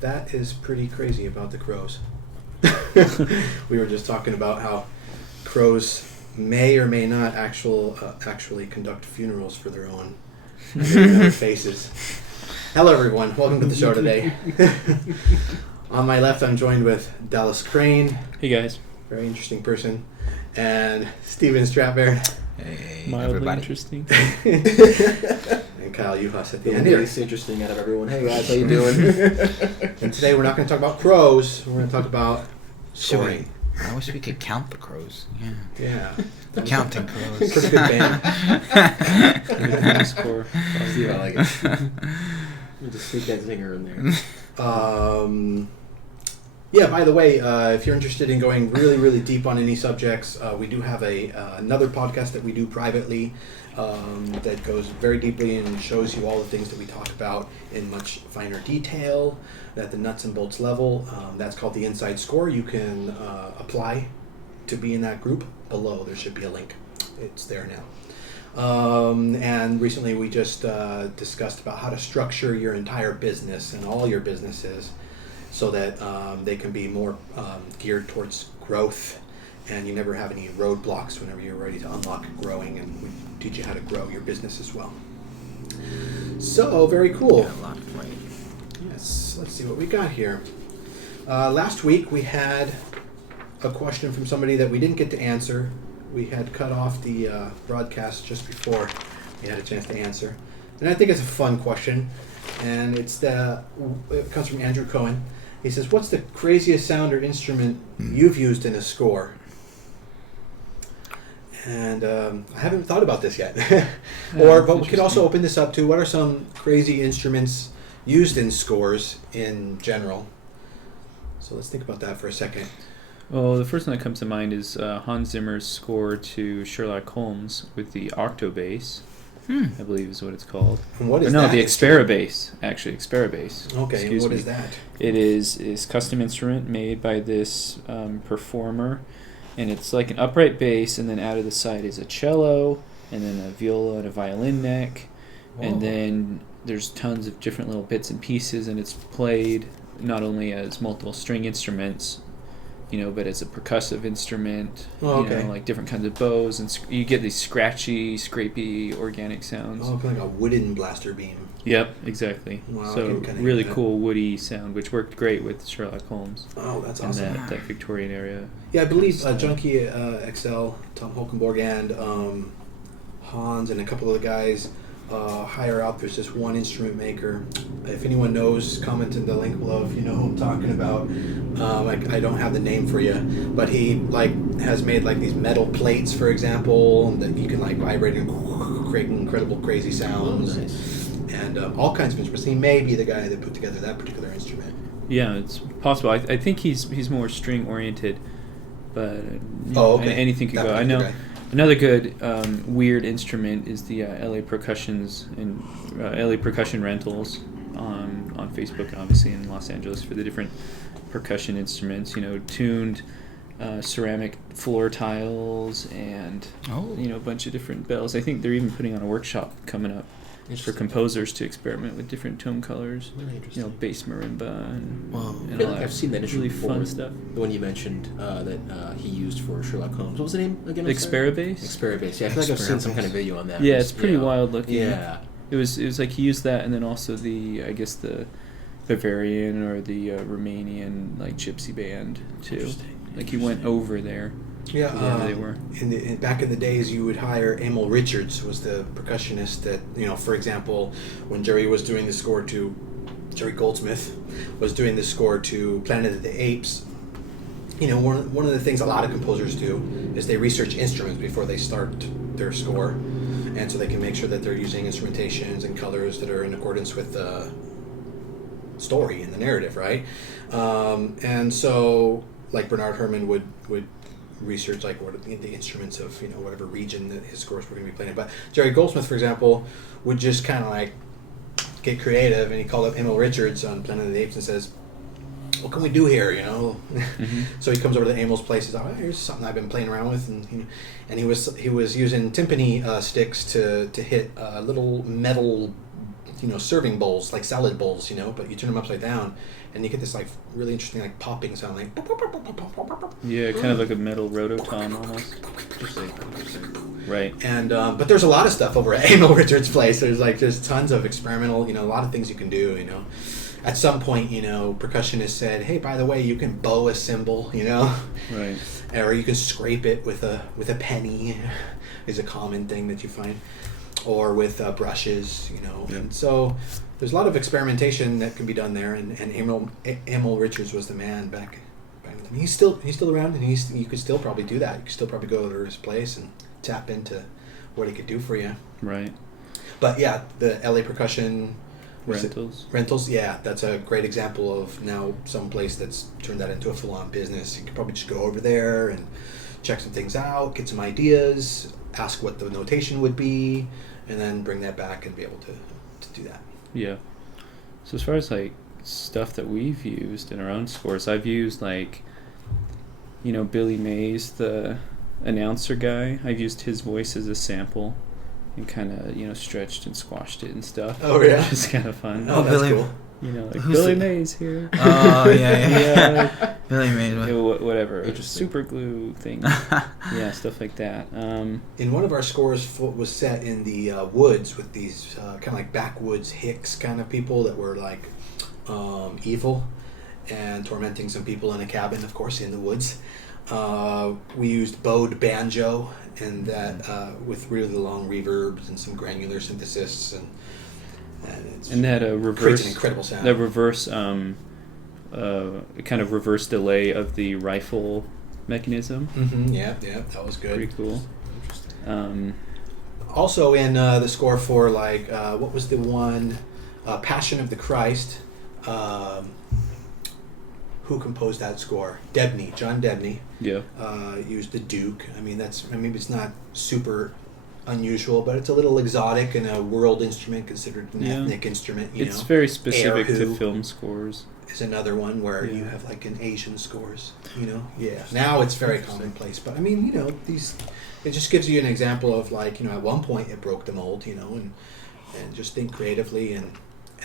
that is pretty crazy about the crows. We were just talking about how crows may or may not actually conduct funerals for their own faces. Hello, everyone. Welcome to the show today. On my left, I'm joined with Dallas Crane. Hey, guys. Very interesting person. And Steven Stratbear. Hey, Mildly everybody. Interesting. And Kyle Uhas at the end here. Least interesting out of everyone. Hey guys, how you doing? And today we're not going to talk about crows. We're going to talk about scoring. I wish we could count the crows. Yeah. Counting crows. Pretty good band. Score. Steve, I like it. Just sneak that zinger in there. Yeah, by the way, if you're interested in going really, really deep on any subjects, we do have another podcast that we do privately that goes very deeply and shows you all the things that we talk about in much finer detail at the nuts and bolts level. That's called The Inside Score. You can apply to be in that group. Below, there should be a link. It's there now. And recently we just discussed about how to structure your entire business and all your businesses so that they can be more geared towards growth and you never have any roadblocks whenever you're ready to unlock growing, and we teach you how to grow your business as well. So, very cool. Yeah, a lot of right. Yes, let's see what we got here. Last week we had a question from somebody that we didn't get to answer. We had cut off the broadcast just before we had a chance to answer. And I think it's a fun question. And it comes from Andrew Cohen. He says, what's the craziest sound or instrument you've used in a score? And I haven't thought about this yet. But we could also open this up to what are some crazy instruments used in scores in general. So let's think about that for a second. Well, the first one that comes to mind is Hans Zimmer's score to Sherlock Holmes with the octobass, I believe is what it's called. And what is no, that? the Exparabass, actually, Exparabass. Okay, Excuse and what me. is that? It is custom instrument made by this performer, and it's like an upright bass, and then out of the side is a cello, and then a viola and a violin neck, and then there's tons of different little bits and pieces, and it's played not only as multiple string instruments, but as a percussive instrument, like different kinds of bows, and you get these scratchy, scrapey, organic sounds. Oh, like a wooden blaster beam. Yep, exactly. Wow, So I can kinda really hear that. cool woody sound, which worked great with Sherlock Holmes. Oh, that's in awesome. that Victorian area. Yeah, I believe Junkie XL, Tom Holkenborg, and Hans and a couple of the guys hire out. There's this one instrument maker. If anyone knows, comment in the link below if you know who I'm talking about. I don't have the name for you, but he has made these metal plates, for example, that you can vibrate and create incredible crazy sounds. Oh, nice. And all kinds of instruments. He may be the guy that put together that particular instrument. Yeah, it's possible. I think he's more string oriented, but anything could That go. I particular know guy. another good weird instrument is the LA Percussions and LA Percussion Rentals on Facebook, obviously in Los Angeles, for the different percussion instruments. Tuned ceramic floor tiles and a bunch of different bells. I think they're even putting on a workshop coming up for composers to experiment with different tone colors. Really interesting. Bass marimba and I all feel that like I've seen that really instrument fun before. stuff. The one you mentioned that he used for Sherlock Holmes. What was the name again? I'm sorry? Exparabass? Exparabass. Yeah, I feel like I've seen some kind of video on that. Yeah, it's pretty wild looking. Yeah. It was like he used that, and then also the Bavarian or the Romanian gypsy band too. Like he went over there. Yeah, they were. Back in the days, you would hire Emil Richards, was the percussionist that, for example, when Jerry Goldsmith was doing the score to Planet of the Apes, one of the things a lot of composers do is they research instruments before they start their score, and so they can make sure that they're using instrumentations and colors that are in accordance with the story and the narrative, right? And so, Bernard Herrmann would research what are the instruments of whatever region that his scores were going to be playing in. But Jerry Goldsmith, for example, would just kind of get creative, and he called up Emil Richards on Planet of the Apes and says, what can we do here, Mm-hmm. So he comes over to Emil's place and says, here's something I've been playing around with, and he was using timpani sticks to hit little metal serving bowls, like salad bowls, but you turn them upside down, and you get this like really interesting like popping sound, like. Yeah, kind of like a metal rototom almost. Right. And but there's a lot of stuff over at Emil Richards' place. There's tons of experimental, a lot of things you can do. At some point, percussionists said, "Hey, by the way, you can bow a cymbal, Right. Or you can scrape it with a penny, is a common thing that you find, or with brushes, Yeah. And so there's a lot of experimentation that can be done there. And Emil Richards was the man back then. He's still around, and you could still probably do that. You could still probably go to his place and tap into what he could do for you. Right. But yeah, the LA Percussion Rentals. Yeah, that's a great example of now some place that's turned that into a full-on business. You could probably just go over there and check some things out, get some ideas, ask what the notation would be, and then bring that back and be able to do that. Yeah. So as far as like stuff that we've used in our own scores, I've used like, Billy Mays, the announcer guy. I've used his voice as a sample and kind of, stretched and squashed it and stuff. Oh, yeah? Which is kind of fun. Oh, that's Billy. cool. Like Who's Billy the- Mays here. Oh, yeah. Yeah. Billy Mays. Whatever. Interesting. Super glue thing. Yeah, stuff like that. In one of our scores was set in the woods with these kind of like backwoods hicks kind of people that were like evil and tormenting some people in a cabin, of course, in the woods. We used bowed banjo and that with really long reverbs and some granular synthesis and that creates an incredible sound. That reverse kind of reverse delay of the rifle mechanism. Mm-hmm, yeah, that was good. Pretty cool. Also in the score for like what was the one, Passion of the Christ. Who composed that score? John Debney. Yeah. Used the Duke. It's not super unusual, but it's a little exotic and a world instrument considered an ethnic instrument. It's very specific to Erhu film scores. is another one where you have like an Asian scores. Yeah. Now it's very commonplace, but these. It just gives you an example of like at one point it broke the mold, and just think creatively and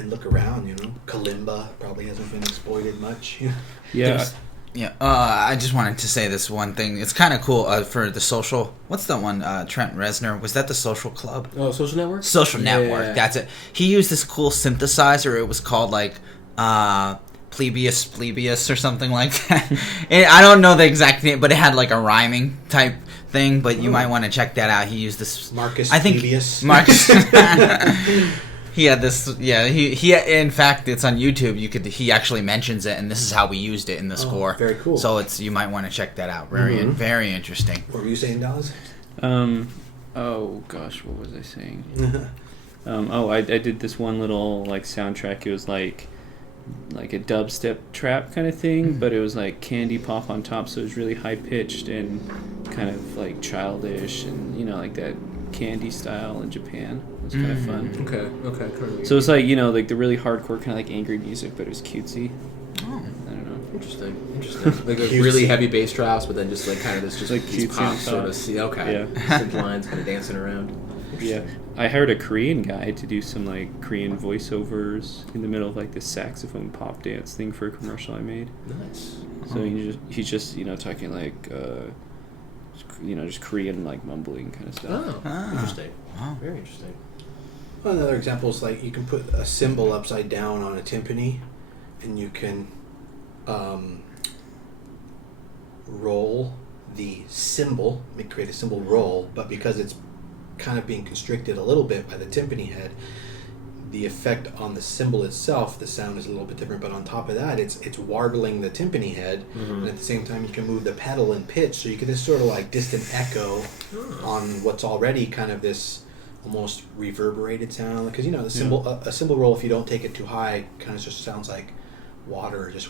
look around. Kalimba probably hasn't been exploited much. Yeah. Yeah, I just wanted to say this one thing. It's kind of cool for the social. What's that one? Trent Reznor. Was that the Social Club? Oh, Social Network? Social Yeah. Network. That's it. He used this cool synthesizer. It was called like Plebeius or something like that. I don't know the exact name, but it had like a rhyming type thing. But you might want to check that out. He used this. Marcus Plebeius. He had this, he in fact, it's on YouTube. He actually mentions it, and this is how we used it in the score. Very cool. So you might want to check that out. Very interesting. What were you saying, Dallas? Oh gosh, what was I saying? I did this one little like soundtrack. It was like a dubstep trap kind of thing, but it was like candy pop on top, so it was really high pitched and kind of like childish and like that candy style in Japan. It was kind of fun. Okay. So it's like like the really hardcore kind of like angry music, but it was cutesy. Oh. I don't know. Interesting. Like really heavy bass drops, but then just like kind of this just Like these cutesy pop on sort top. of synth lines kind of dancing around. Yeah, I hired a Korean guy to do some like Korean voiceovers in the middle of like this saxophone pop dance thing for a commercial I made. Nice. So he's just talking like just Korean like mumbling kind of stuff. Oh, interesting. Wow. Very interesting. Well, another example is like you can put a cymbal upside down on a timpani, and you can roll the cymbal, create a cymbal roll, but because it's kind of being constricted a little bit by the timpani head, the effect on the cymbal itself, the sound is a little bit different, but on top of that, it's warbling the timpani head, and at the same time you can move the pedal and pitch, so you get this sort of like distant echo on what's already kind of this almost reverberated sound, because the cymbal, a cymbal roll, if you don't take it too high, kind of just sounds like water, just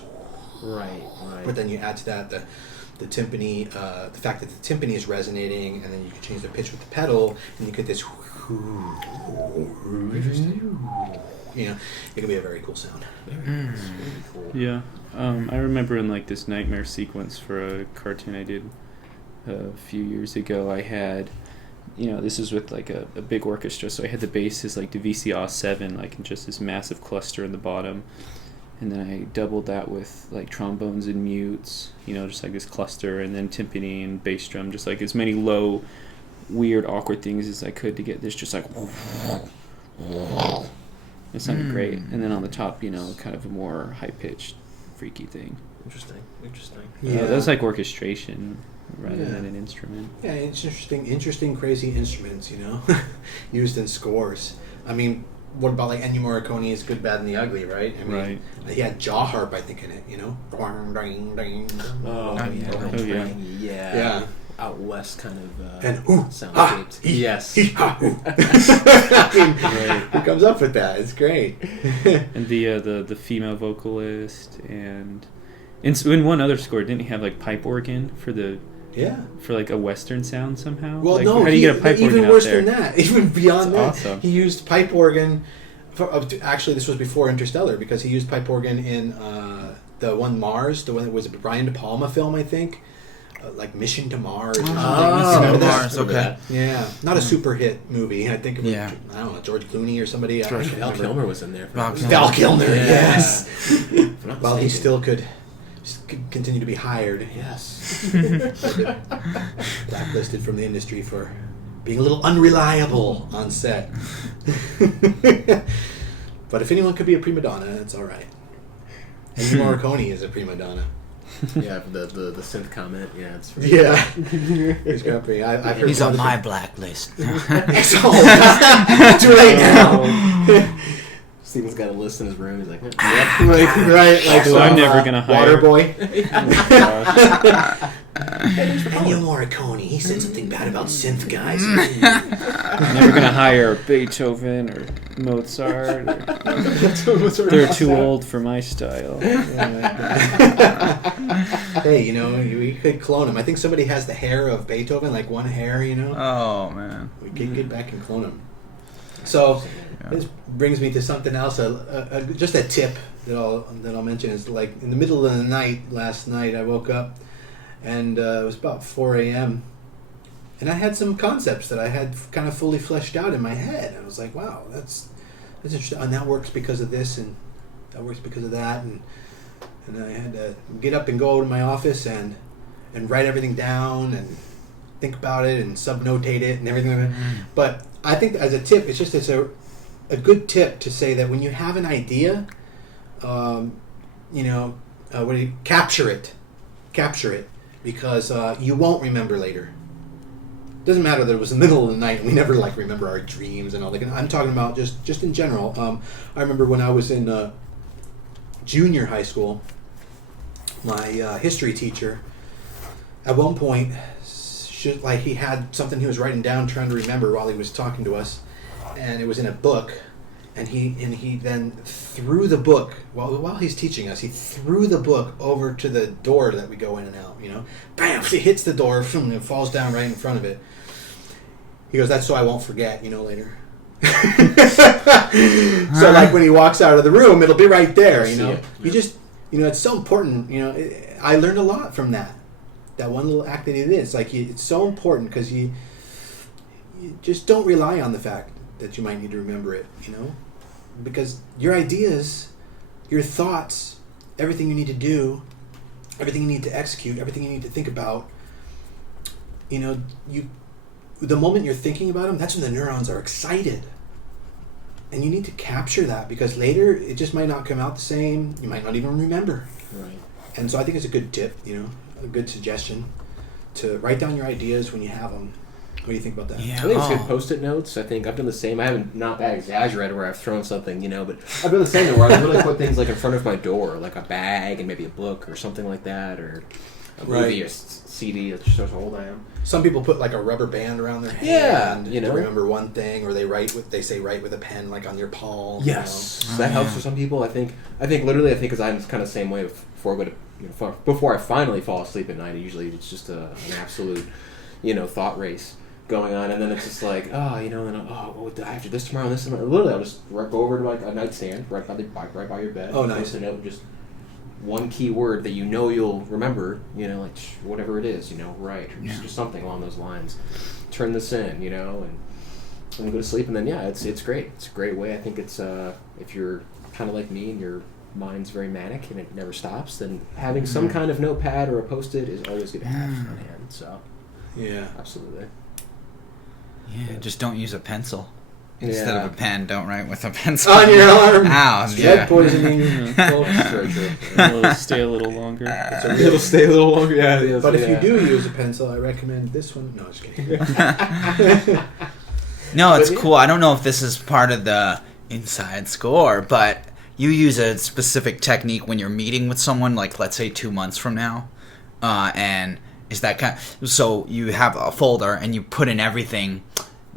Right. But then you add to that the timpani, the fact that the timpani is resonating, and then you can change the pitch with the pedal, and you get this. Interesting. It can be a very cool sound. Very cool. Yeah, I remember in like this nightmare sequence for a cartoon I did a few years ago, I had this is with like a big orchestra, so I had the basses like the VCA 7, like in just this massive cluster in the bottom, and then I doubled that with like trombones and mutes, just like this cluster, and then timpani and bass drum, just like as many low, weird, awkward things as I could to get this just like. It sounded great, and then on the top, kind of a more high pitched, freaky thing. Interesting. Yeah, that's like orchestration rather than an instrument. Yeah, it's interesting, crazy instruments, used in scores. I mean, what about like Ennio Morricone's Good, Bad, and the Ugly, right? I mean, he had jaw harp, I think, in it, Yeah. Out west kind of and sound shaped. Yes. Who comes up with that? It's great. And the female vocalist, and in one other score, didn't he have like pipe organ for like a western sound somehow? Well, like, no, how do you get a pipe organ even worse out there? than that. Even beyond That's that, awesome. he used pipe organ. Actually, this was before Interstellar, because he used pipe organ in the one Mars, the one that was a Brian De Palma film, I think. Like Mission to Mars or something. Mars, okay. Yeah, not a super hit movie. I think it was, Yeah. I don't know, George Clooney or somebody. I can't Val remember. Kilmer was in there. Val Kilmer, yes. Not While he mistaken. still could continue to be hired. Yes. Blacklisted from the industry for being a little unreliable on set. But if anyone could be a prima donna, it's all right. And Morricone is a prima donna. Yeah, the synth comment. Yeah, it's really He's grumpy. I've heard He's on other my blacklist. Too late now. Steven's got a list in his room. He's like, So I'm never gonna hire. Waterboy. Oh, Ennio Morricone. He said something bad about synth guys. never gonna hire Beethoven or Mozart. They're too old for my style. Hey, we could clone him. I think somebody has the hair of Beethoven, like one hair. Oh man. We can get back and clone him. So this brings me to something else. Just a tip that I'll mention is, like, in the middle of the night last night, I woke up and it was about 4 a.m. and I had some concepts that I had kind of fully fleshed out in my head. I was like, wow, that's interesting, and that works because of this, and that works because of that, and I had to get up and go to my office and write everything down and think about it and subnotate it and everything like that. But I think as a tip, it's a good tip to say that when you have an idea, capture it, because you won't remember later. Doesn't matter that it was the middle of the night and we never remember our dreams and all that. I'm talking about just in general. I remember when I was in junior high school, my history teacher, at one point, he had something he was writing down, trying to remember while he was talking to us, and it was in a book. And he then threw the book while he's teaching us. He threw the book over to the door that we go in and out. Bam! He hits the door, and it falls down right in front of it. He goes, "That's so I won't forget, later." So, like, when he walks out of the room, it'll be right there. You just, it's so important. I learned a lot from that one little act that he did. It's like it's so important because you just don't rely on the fact that you might need to remember it, because your ideas, your thoughts, everything you need to do, everything you need to execute, everything you need to think about, the moment you're thinking about them, that's when the neurons are excited. And you need to capture that, because later it just might not come out the same. You might not even remember. Right. And so I think it's a good tip, a good suggestion to write down your ideas when you have them. What do you think about that? I think it's good post-it notes. I think I've done the same. I haven't not that exaggerated where I've thrown something, but I've done the same where I really put things like in front of my door, like a bag and maybe a book or something like that, or a movie or CD that shows how old I am. Some people put like a rubber band around their hand to remember one thing, or they say write with a pen like on your palm. Yes, that helps for some people. I think because I'm kind of the same way before I finally fall asleep at night. Usually it's just an absolute, thought race going on, and then it's just like, I have to do this tomorrow, Literally, I'll just go over to like a nightstand right by your bed. Oh, nice. Post a note and just one key word that you'll remember, like whatever it is, right, or just something along those lines. Turn this in, and go to sleep, and then it's great. It's a great way. I think it's if you're kind of like me and your mind's very manic and it never stops, then having some kind of notepad or a post-it is always good to have on hand. So yeah, absolutely. Yeah, just don't use a pencil. Yeah. Instead of a pen, don't write with a pencil. On your alarm. Ow, Lead poisoning. Very true. It'll stay a little longer. It'll stay a little longer. Yeah. But if you do use a pencil, I recommend this one. No, just kidding. No, it's But, yeah. cool. I don't know if this is part of the inside score, but you use a specific technique when you're meeting with someone, like let's say 2 months from now, and is that so you have a folder and you put in everything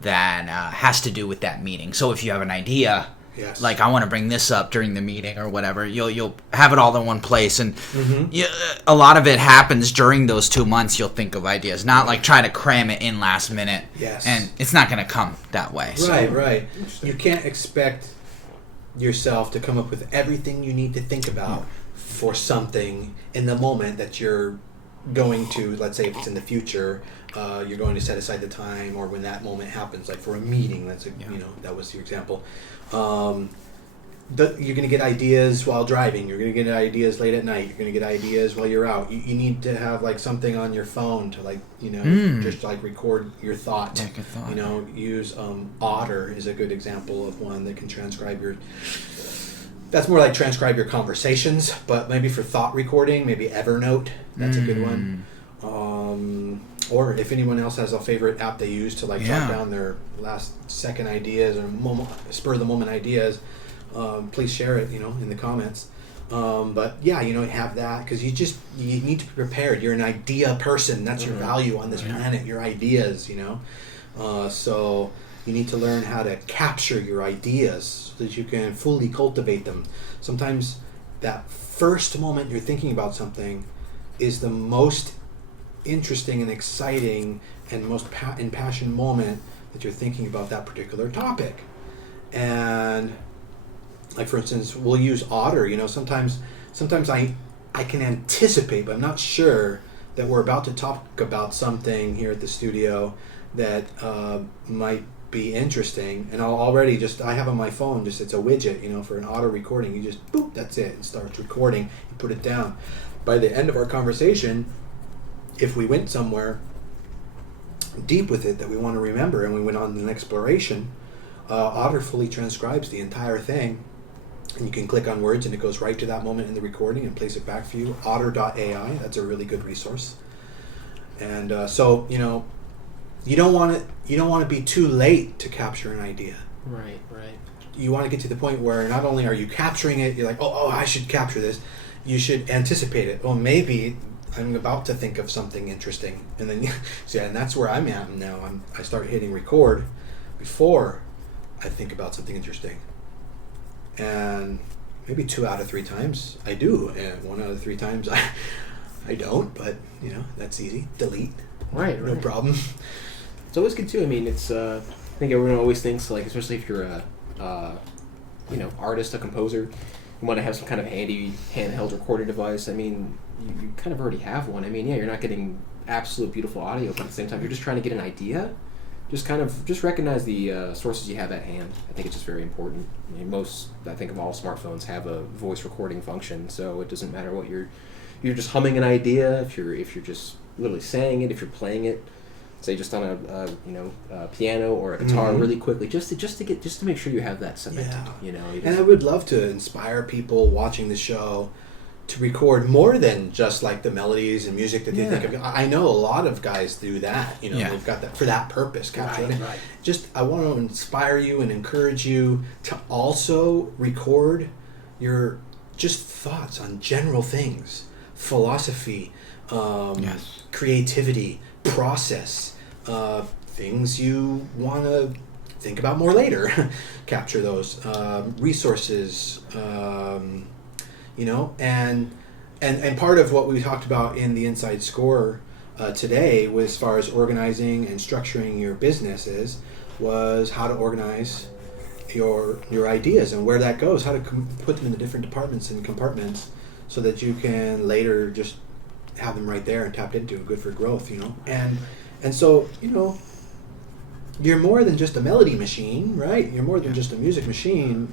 that has to do with that meeting. So if you have an idea, Yes. like I want to bring this up during the meeting or whatever, you'll have it all in one place, and a lot of it happens during those 2 months. You'll think of ideas, not like try to cram it in last minute. Yes. And it's not going to come that way. Right. You can't expect yourself to come up with everything you need to think about for something in the moment that you're going to, let's say if it's in the future, you're going to set aside the time, or when that moment happens, like for a meeting, that was your example. You're going to get ideas while driving, you're going to get ideas late at night, you're going to get ideas while you're out. You need to have like something on your phone to just like record your thought. Yeah, good thought. Use Otter is a good example of one that can transcribe that's more like transcribe your conversations, but maybe for thought recording, maybe Evernote, that's a good one. Or if anyone else has a favorite app they use to like jot down their last second ideas or spur of the moment ideas, please share it, in the comments. But have that, because you need to be prepared. You're an idea person. That's your value on this planet. Your ideas, so you need to learn how to capture your ideas so that you can fully cultivate them. Sometimes that first moment you're thinking about something is the most interesting and exciting and most impassioned moment that you're thinking about that particular topic. And like for instance, we'll use Otter. Sometimes I can anticipate, but I'm not sure that we're about to talk about something here at the studio that might be interesting, and I have on my phone it's a widget, for an auto recording. You just boop, that's it, and starts recording. You put it down. By the end of our conversation, if we went somewhere deep with it that we want to remember, and we went on an exploration, Otter fully transcribes the entire thing, and you can click on words and it goes right to that moment in the recording and plays it back for you. Otter.ai, that's a really good resource. And you don't want to be too late to capture an idea. Right. You want to get to the point where not only are you capturing it, you're like, oh, I should capture this. You should anticipate it. Well, maybe I'm about to think of something interesting, and then and that's where I'm at now. I start hitting record before I think about something interesting, and maybe 2 out of 3 times I do, and 1 out of 3 times I don't. But that's easy. Delete. Right. No problem. It's always good too. I mean, it's I think everyone always thinks, like, especially if you're a artist, a composer, you want to have some kind of handy handheld recording device. I mean, you kind of already have one. I mean, you're not getting absolute beautiful audio, but at the same time, you're just trying to get an idea. Just recognize the sources you have at hand. I think it's just very important. I mean, I think of all smartphones have a voice recording function, so it doesn't matter what you're just humming an idea. If you're just literally saying it, if you're playing it, say just on a piano or a guitar really quickly, just to make sure you have that cemented. And I would love to inspire people watching the show to record more than just like the melodies and music that they think of. I know a lot of guys do that. They've got that for that purpose. Right. Just I want to inspire you and encourage you to also record your just thoughts on general things, philosophy, creativity, process, things you want to think about more later. Capture those resources, and part of what we talked about in the Inside Score today, was as far as organizing and structuring your businesses, was how to organize your ideas and where that goes, how to put them in the different departments and compartments, so that you can later just have them right there and tapped into, good for growth, and so you're more than just a melody machine, right? You're more than just a music machine.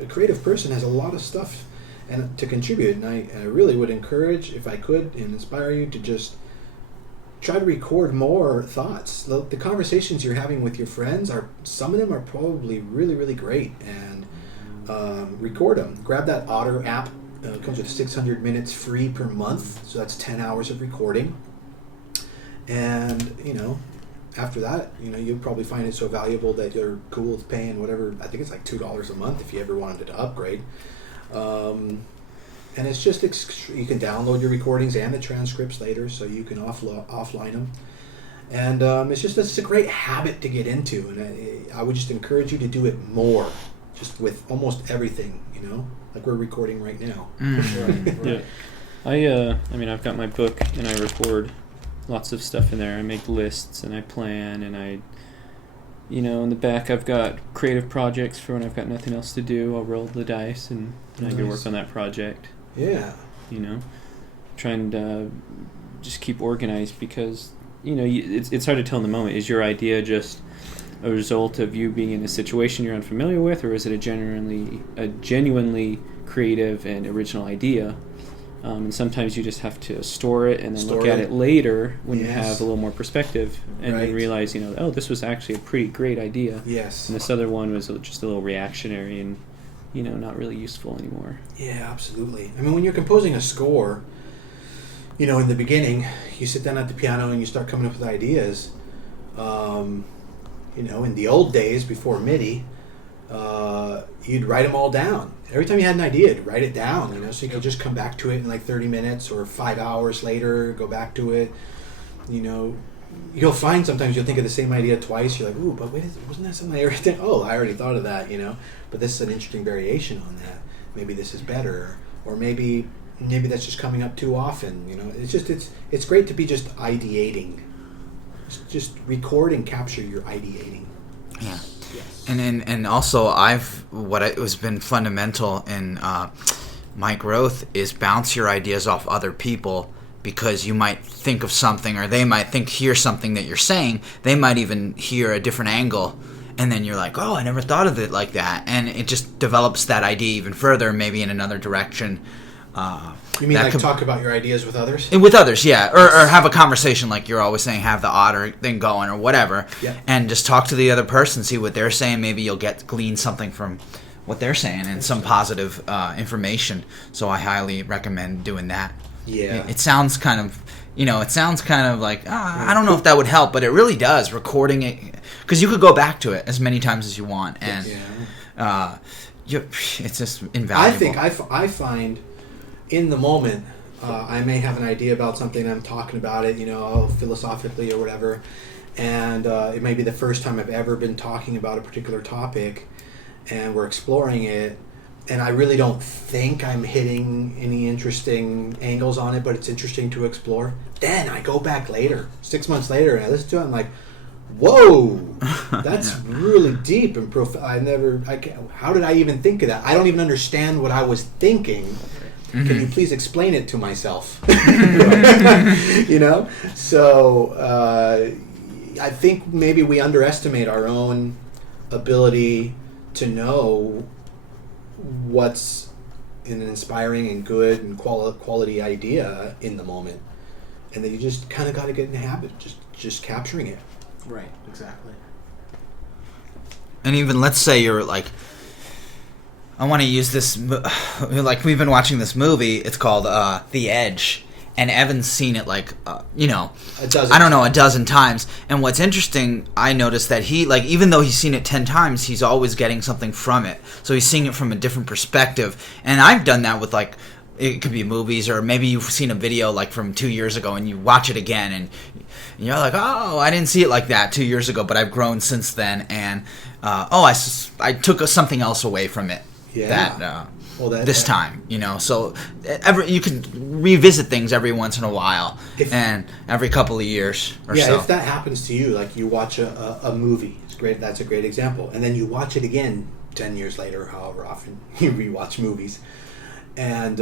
A creative person has a lot of stuff and to contribute, and I really would encourage, if I could, and inspire you to just try to record more thoughts. The conversations you're having with your friends, some of them are probably really, really great, and record them. Grab that Otter app. It comes with 600 minutes free per month, so that's 10 hours of recording. And, after that, you'll probably find it so valuable that you're cool with paying whatever, I think it's like $2 a month if you ever wanted to upgrade. And it's just, you can download your recordings and the transcripts later, so you can offline them. And it's a great habit to get into, and I would just encourage you to do it more, just with almost everything, like we're recording right now. Right. Yeah. I've got my book, and I record lots of stuff in there. I make lists, and I plan, and in the back I've got creative projects for when I've got nothing else to do. I'll roll the dice, and I go work on that project. Yeah. Trying to just keep organized, because, it's hard to tell in the moment. Is your idea just a result of you being in a situation you're unfamiliar with, or is it a genuinely creative and original idea? And sometimes you just have to store it and then look at it later when you have a little more perspective, and then realize, this was actually a pretty great idea. Yes. And this other one was just a little reactionary and, not really useful anymore. Yeah, absolutely. When you're composing a score, in the beginning, you sit down at the piano and you start coming up with ideas. In the old days before MIDI, you'd write them all down. Every time you had an idea, you'd write it down, so you could just come back to it in like 30 minutes or 5 hours later, go back to it. You'll find sometimes you'll think of the same idea twice. You're like, ooh, but wait, wasn't that something I already did? Oh, I already thought of that, But this is an interesting variation on that. Maybe this is better, or maybe that's just coming up too often. It's great to be just ideating. Just record and capture your ideating. Yeah. Yes. And also what has been fundamental in my growth is bounce your ideas off other people, because you might think of something, or they might hear something that you're saying. They might even hear a different angle, and then you're like, oh, I never thought of it like that, and it just develops that idea even further, maybe in another direction. You mean talk about your ideas with others? With others, yeah. Or have a conversation, like you're always saying, have the Otter thing going or whatever. Yeah. And just talk to the other person, see what they're saying. Maybe you'll glean something from what they're saying and some positive information. So I highly recommend doing that. Yeah. It sounds kind of, like, I don't know if that would help, but it really does, recording it. Because you could go back to it as many times as you want. And it's just invaluable. I find... in the moment, I may have an idea about something, I'm talking about it, philosophically or whatever, and it may be the first time I've ever been talking about a particular topic, and we're exploring it, and I really don't think I'm hitting any interesting angles on it, but it's interesting to explore. Then I go back later, 6 months later, and I listen to it, and I'm like, whoa, that's really deep and profound. How did I even think of that? I don't even understand what I was thinking. Mm-hmm. Can you please explain it to myself? So I think maybe we underestimate our own ability to know what's an inspiring and good and quality idea in the moment, and that you just kind of got to get in the habit of just capturing it. Right, exactly. And even, let's say you're like, I want to use this, like, we've been watching this movie, it's called The Edge, and Evan's seen it like, a dozen times. And what's interesting, I noticed that he, like, even though he's seen it 10 times, he's always getting something from it. So he's seeing it from a different perspective. And I've done that with, like, it could be movies, or maybe you've seen a video, like, from 2 years ago, and you watch it again, and you're like, oh, I didn't see it like that 2 years ago, but I've grown since then, and, I took something else away from it. Yeah. This time, so you can revisit things every once in a while, and every couple of years or so. Yeah, if that happens to you, like you watch a movie, it's great. That's a great example, and then you watch it again 10 years later, however often you rewatch movies, and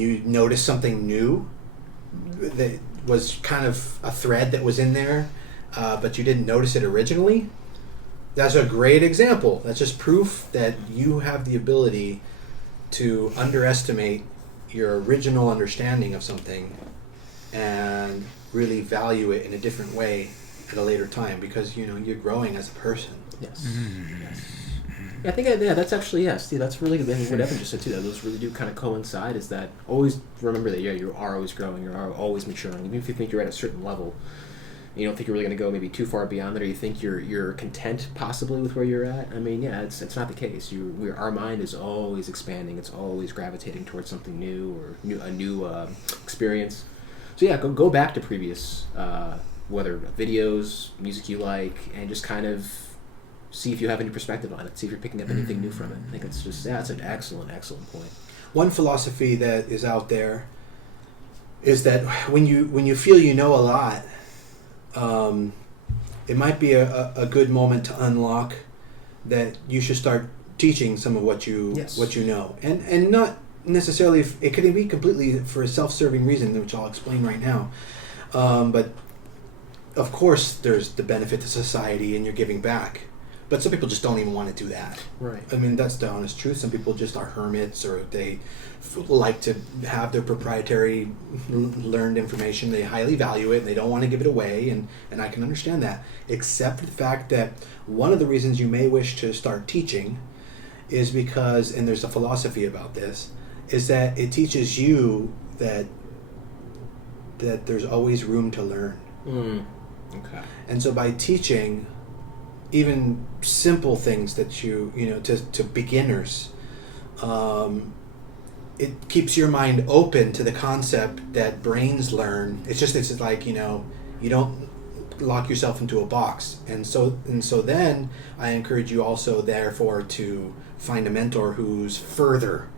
you notice something new that was kind of a thread that was in there, but you didn't notice it originally, that's a great example. That's just proof that you have the ability to underestimate your original understanding of something and really value it in a different way at a later time, because you're growing as a person. Yes. Yes. I think that's actually, Steve, that's really good. What Evan just said too, that those really do kind of coincide, is that always remember that you are always growing, you are always maturing. Even if you think you're at a certain level, you don't think you're really going to go maybe too far beyond that, or you think you're content possibly with where you're at. I mean, it's not the case. Our mind is always expanding. It's always gravitating towards something new, or a new experience. So go back to previous, whether videos, music you like, and just kind of see if you have any perspective on it. See if you're picking up anything new from it. I think it's just it's an excellent point. One philosophy that is out there is that when you feel you know a lot, it might be a good moment to unlock that you should start teaching some of what you know, and not necessarily, it could be completely for a self-serving reason, which I'll explain right now, but of course there's the benefit to society and you're giving back, but some people just don't even want to do that. Right. I mean, that's the honest truth. Some people just are hermits, or they like to have their proprietary learned information. They highly value it and they don't want to give it away, and I can understand that, except for the fact that one of the reasons you may wish to start teaching is because, and there's a philosophy about this, is that it teaches you that there's always room to learn. Okay. And so by teaching even simple things that to beginners, it keeps your mind open to the concept that brains learn. It's like, you don't lock yourself into a box. And so then I encourage you also therefore to find a mentor who's further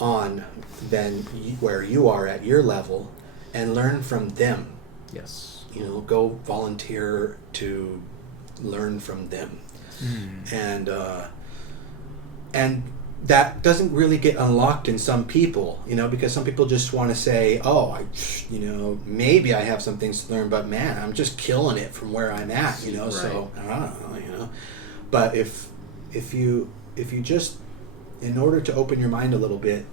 on than where you are at your level, and learn from them. Yes. Go volunteer to learn from them. And that doesn't really get unlocked in some people, because some people just want to say, maybe I have some things to learn, but man, I'm just killing it from where I'm at, Right. So I don't know, but if you just, in order to open your mind a little bit,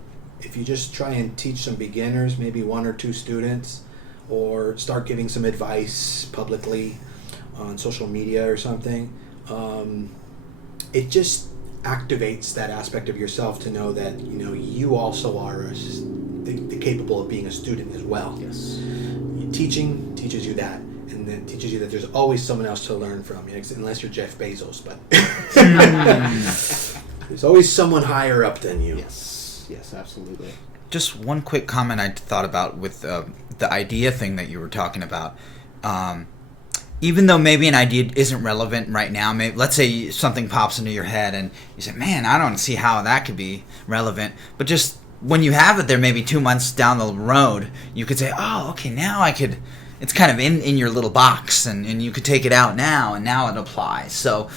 if you just try and teach some beginners, maybe one or two students, or start giving some advice publicly on social media or something, it just activates that aspect of yourself to know that you also are capable of being a student as well. Yes. Teaching teaches you that, and then teaches you that there's always someone else to learn from, unless you're Jeff Bezos, but there's always someone higher up than you. Yes, absolutely. Just one quick comment I thought about with the idea thing that you were talking about. Even though maybe an idea isn't relevant right now, maybe, let's say something pops into your head and you say, man, I don't see how that could be relevant. But just when you have it there, maybe 2 months down the road, you could say, oh, okay, now I could, it's kind of in your little box, and you could take it out now, and now it applies. So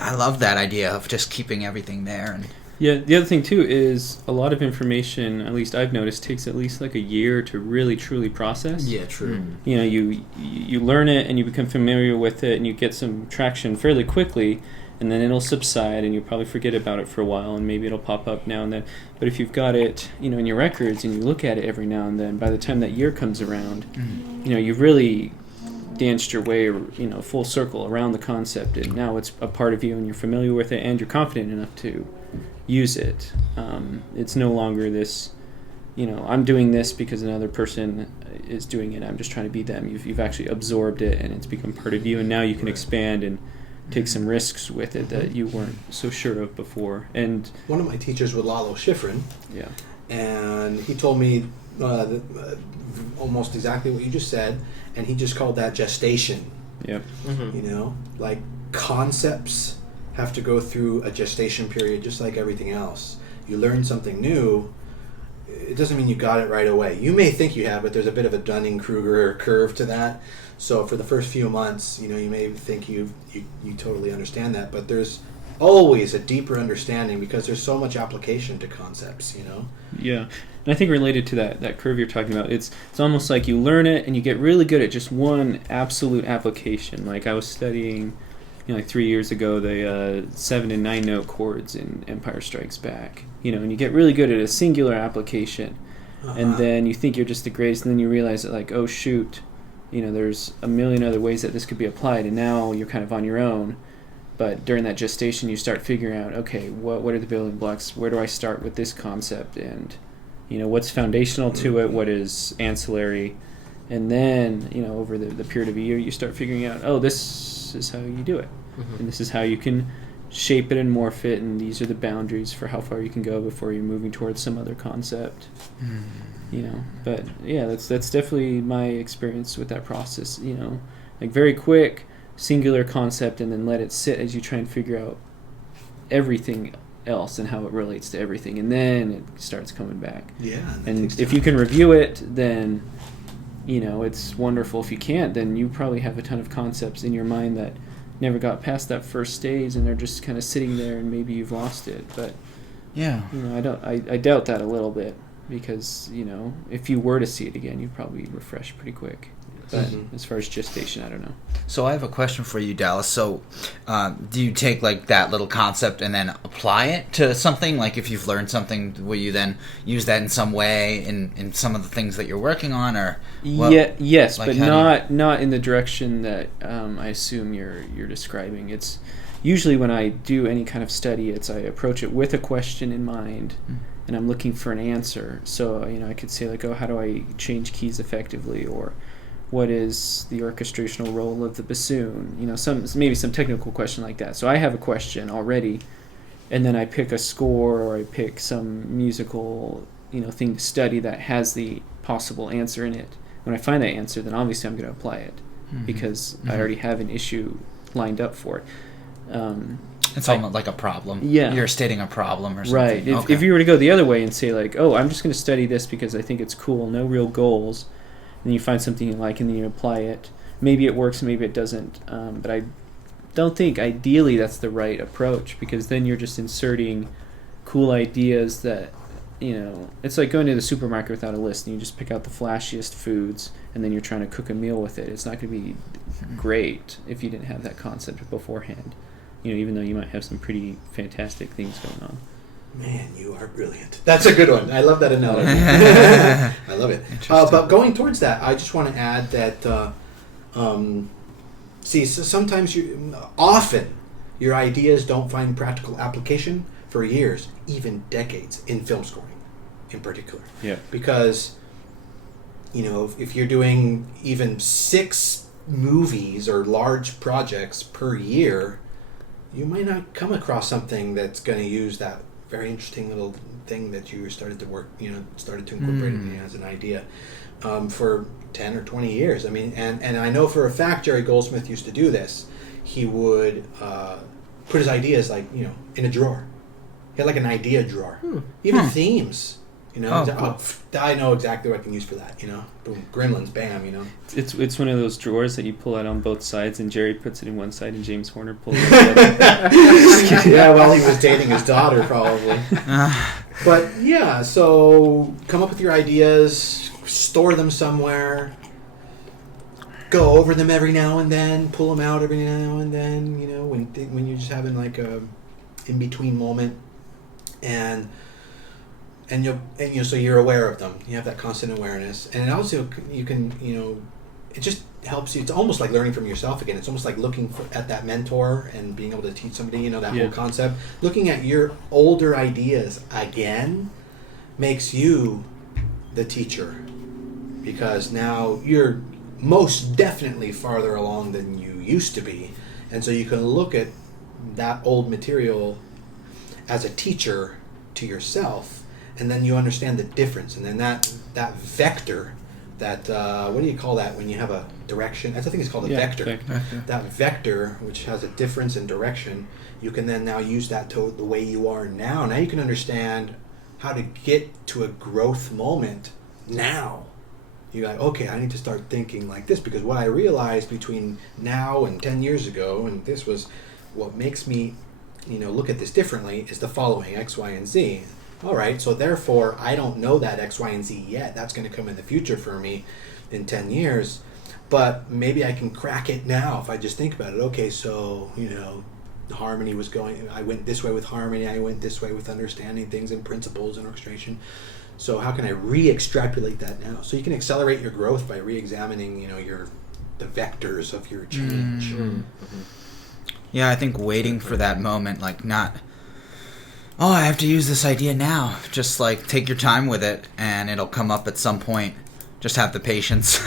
I love that idea of just keeping everything there. And yeah, the other thing too is a lot of information, at least I've noticed, takes at least like a year to really truly process. Yeah, true. You learn it and you become familiar with it and you get some traction fairly quickly, and then it'll subside and you'll probably forget about it for a while, and maybe it'll pop up now and then. But if you've got it, in your records and you look at it every now and then, by the time that year comes around, you've really danced your way, full circle around the concept, and now it's a part of you and you're familiar with it and you're confident enough to use it. It's no longer this, I'm doing this because another person is doing it, I'm just trying to be them. You've actually absorbed it and it's become part of you, and now you can expand and take some risks with it that you weren't so sure of before. And one of my teachers was Lalo Schifrin, and he told me almost exactly what you just said, and he just called that gestation. Yep. Like concepts have to go through a gestation period just like everything else. You learn something new, it doesn't mean you got it right away. You may think you have, but there's a bit of a Dunning-Kruger curve to that. So for the first few months, you may think you totally understand that, but there's always a deeper understanding because there's so much application to concepts, you know? Yeah. And I think related to that curve you're talking about, it's almost like you learn it and you get really good at just one absolute application. Like I was studying, like 3 years ago, the 7 and 9 note chords in Empire Strikes Back. And you get really good at a singular application. And then you think you're just the greatest, and then you realize that, like, oh shoot, there's a million other ways that this could be applied, and now you're kind of on your own. But during that gestation, you start figuring out, okay, what are the building blocks? Where do I start with this concept? And what's foundational to it? What is ancillary? And then over the period of a year, you start figuring out, oh, this is how you do it, and this is how you can shape it and morph it, and these are the boundaries for how far you can go before you're moving towards some other concept. But yeah, that's definitely my experience with that process. Like very quick, singular concept, and then let it sit as you try and figure out everything else and how it relates to everything, and then it starts coming back. Yeah, and if you can review it, then it's wonderful. If you can't, then you probably have a ton of concepts in your mind that never got past that first stage, and they're just kind of sitting there, and maybe you've lost it. But yeah, I doubt that a little bit, because if you were to see it again, you'd probably refresh pretty quick. But as far as gestation, I don't know. So I have a question for you, Dallas. So do you take like that little concept and then apply it to something? Like if you've learned something, will you then use that in some way in some of the things that you're working on? Or yes, like but not in the direction that I assume you're describing. It's usually when I do any kind of study, I approach it with a question in mind, and I'm looking for an answer. So I could say like, oh, how do I change keys effectively, or what is the orchestrational role of the bassoon? Maybe some technical question like that. So I have a question already, and then I pick a score, or I pick some musical, thing to study that has the possible answer in it. When I find that answer, then obviously I'm going to apply it, because I already have an issue lined up for it. It's almost like a problem. Yeah. You're stating a problem or something. Right. If you were to go the other way and say like, oh, I'm just going to study this because I think it's cool, no real goals, and you find something you like and then you apply it. Maybe it works, maybe it doesn't. But I don't think ideally that's the right approach, because then you're just inserting cool ideas that, it's like going to the supermarket without a list and you just pick out the flashiest foods and then you're trying to cook a meal with it. It's not going to be great if you didn't have that concept beforehand. Even though you might have some pretty fantastic things going on. Man, you are brilliant. That's a good one. I love that analogy. I love it. But going towards that, I just want to add that, sometimes often your ideas don't find practical application for years, even decades, in film scoring in particular. Yeah. Because, if you're doing even 6 movies or large projects per year, you might not come across something that's going to use that very interesting little thing that you started to incorporate as an idea for 10 or 20 years. I mean, and I know for a fact Jerry Goldsmith used to do this. He would put his ideas in a drawer. He had like an idea drawer. Even themes. I know exactly what I can use for that. Boom, Gremlins, bam. It's one of those drawers that you pull out on both sides, and Jerry puts it in one side, and James Horner pulls it in the other. Yeah, while he was dating his daughter, probably. But yeah, so come up with your ideas, store them somewhere, go over them every now and then, pull them out every now and then. When you're just having like a in between moment, and so you're aware of them. You have that constant awareness, and it also you can it just helps you. It's almost like learning from yourself again. It's almost like looking at that mentor and being able to teach somebody that whole concept. Looking at your older ideas again makes you the teacher, because now you're most definitely farther along than you used to be, and so you can look at that old material as a teacher to yourself. And then you understand the difference, and then that vector, that what do you call that when you have a direction? I think it's called a vector. That vector, which has a difference in direction, you can then now use that to the way you are now. Now you can understand how to get to a growth moment now. You're like, okay, I need to start thinking like this, because what I realized between now and 10 years ago, and this was what makes me look at this differently is the following: X, Y, and Z. All right, so therefore I don't know that X, Y, and Z yet. That's going to come in the future for me in 10 years. But maybe I can crack it now if I just think about it. Okay, so, harmony was going, I went this way with harmony, I went this way with understanding things and principles and orchestration. So how can I re-extrapolate that now? So you can accelerate your growth by re-examining, the vectors of your change. Yeah, I think waiting for that moment, like not, oh, I have to use this idea now. Just like take your time with it, and it'll come up at some point. Just have the patience.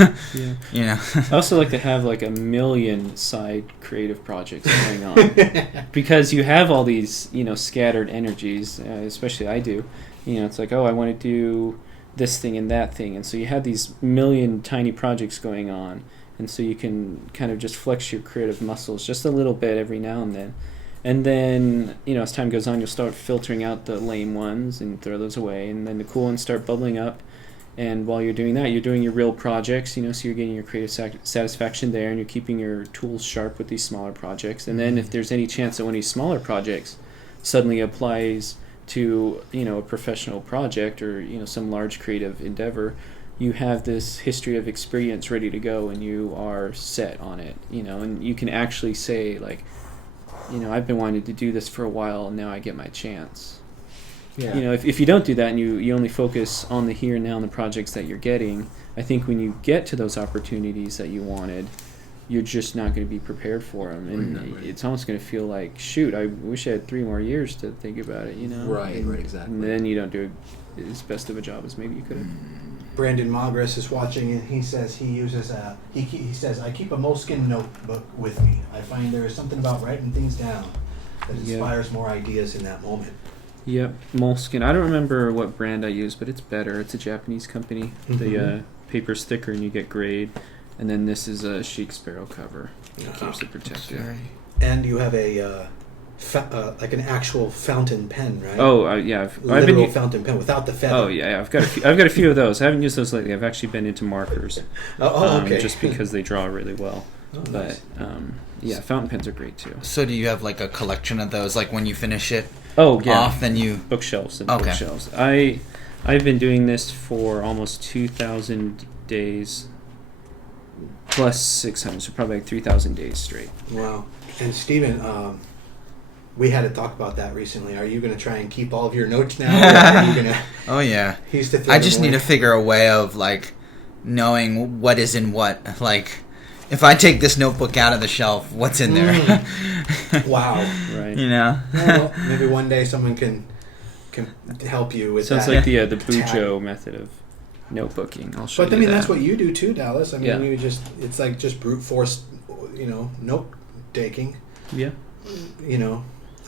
Yeah. I also like to have like 1 million side creative projects going on because you have all these, scattered energies. Especially I do. It's like, oh, I want to do this thing and that thing, and so you have these 1 million tiny projects going on, and so you can kind of just flex your creative muscles just a little bit every now and then. And then, as time goes on, you'll start filtering out the lame ones and throw those away, and then the cool ones start bubbling up. And while you're doing that, you're doing your real projects, so you're getting your creative satisfaction there, and you're keeping your tools sharp with these smaller projects. And then if there's any chance that one of these smaller projects suddenly applies to, a professional project or, some large creative endeavor, you have this history of experience ready to go, and you are set on it, and you can actually say, like, I've been wanting to do this for a while, and now I get my chance. Yeah. If you don't do that and you only focus on the here and now and the projects that you're getting, I think when you get to those opportunities that you wanted, you're just not going to be prepared for them. And it's almost going to feel like, shoot, I wish I had 3 more years to think about it, Right, exactly. And then you don't do as best of a job as maybe you could have. Brandon Magris is watching, and he says he uses he says, I keep a moleskin notebook with me. I find there is something about writing things down that inspires more ideas in that moment. Yep, Moleskin. I don't remember what brand I use, but it's better. It's a Japanese company. The paper's thicker and you get grade. And then this is a Chic Sparrow cover. It keeps it protected. And you have a like an actual fountain pen, right? Oh, yeah. Literal fountain pen without the feather. Oh, yeah. I've got a few of those. I haven't used those lately. I've actually been into markers. Okay. Just because they draw really well. Oh, but nice. Fountain pens are great too. So do you have like a collection of those? Like when you finish it off, then you bookshelves and bookshelves. I've been doing this for almost 2,000 days plus 600, so probably like 3,000 days straight. Wow. And Stephen, we had to talk about that recently. Are you going to try and keep all of your notes now? Or are you going to? Oh yeah. I just need to figure a way of like knowing what is in what. Like, if I take this notebook out of the shelf, what's in there? Wow. Right. Well, maybe one day someone can help you with that. Sounds like the Bujo method of notebooking. I'll show you. But I mean, that's what you do too, Dallas. I mean, Yeah. it's like just brute force, note taking. Yeah.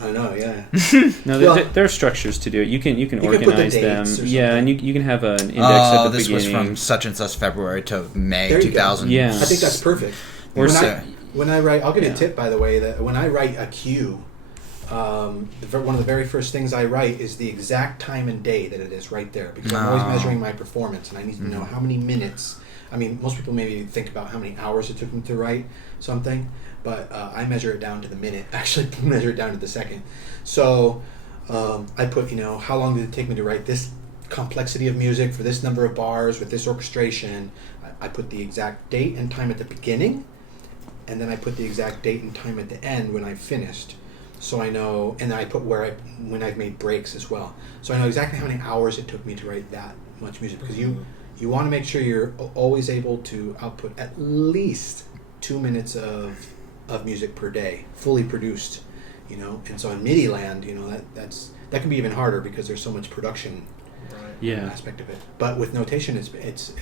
I don't know, yeah. No, there are structures to do it. You can put the organize dates them. or Yeah, something. and you can have an index at the this beginning. was from such and such February to May There you go. 2000. Yeah. I think that's perfect. Or When I write, I'll give you Yeah. a tip, by the way, that when I write a cue, one of the very first things I write is the exact time and day that it is right there, because I'm always measuring my performance, and I need to know how many minutes. I mean, most people maybe think about how many hours it took them to write something, but I measure it down to the minute. Actually, measure it down to the second. So I put, how long did it take me to write this complexity of music for this number of bars with this orchestration. I put the exact date and time at the beginning, and then I put the exact date and time at the end when I finished. So I know, and then I put when I've made breaks as well. So I know exactly how many hours it took me to write that much music, because you want to make sure you're always able to output at least 2 minutes of music per day, fully produced, And so in MIDI land, that can be even harder because there's so much production aspect of it. But with notation, it's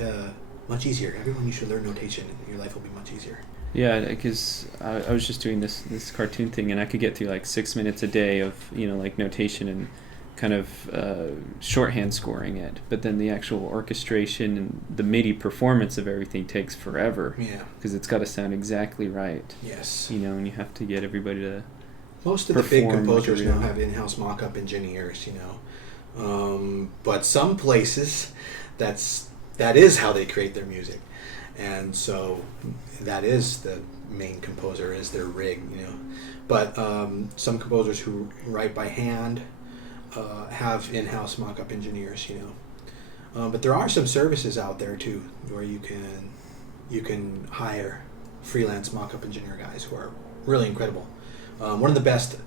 much easier. Everyone, you should learn notation, and your life will be much easier. Yeah, because I was just doing this cartoon thing, and I could get through like 6 minutes a day of like notation and kind of shorthand scoring it. But then the actual orchestration and the MIDI performance of everything takes forever. Yeah, because it's got to sound exactly right. Yes. And you have to get everybody to. Most of the big composers like now have in-house Mockup engineers, but some places that is how they create their music, and so that is the main composer is their rig, But some composers who write by hand have in-house mock-up engineers, but there are some services out there too where you can hire freelance mock-up engineer guys who are really incredible. One of the best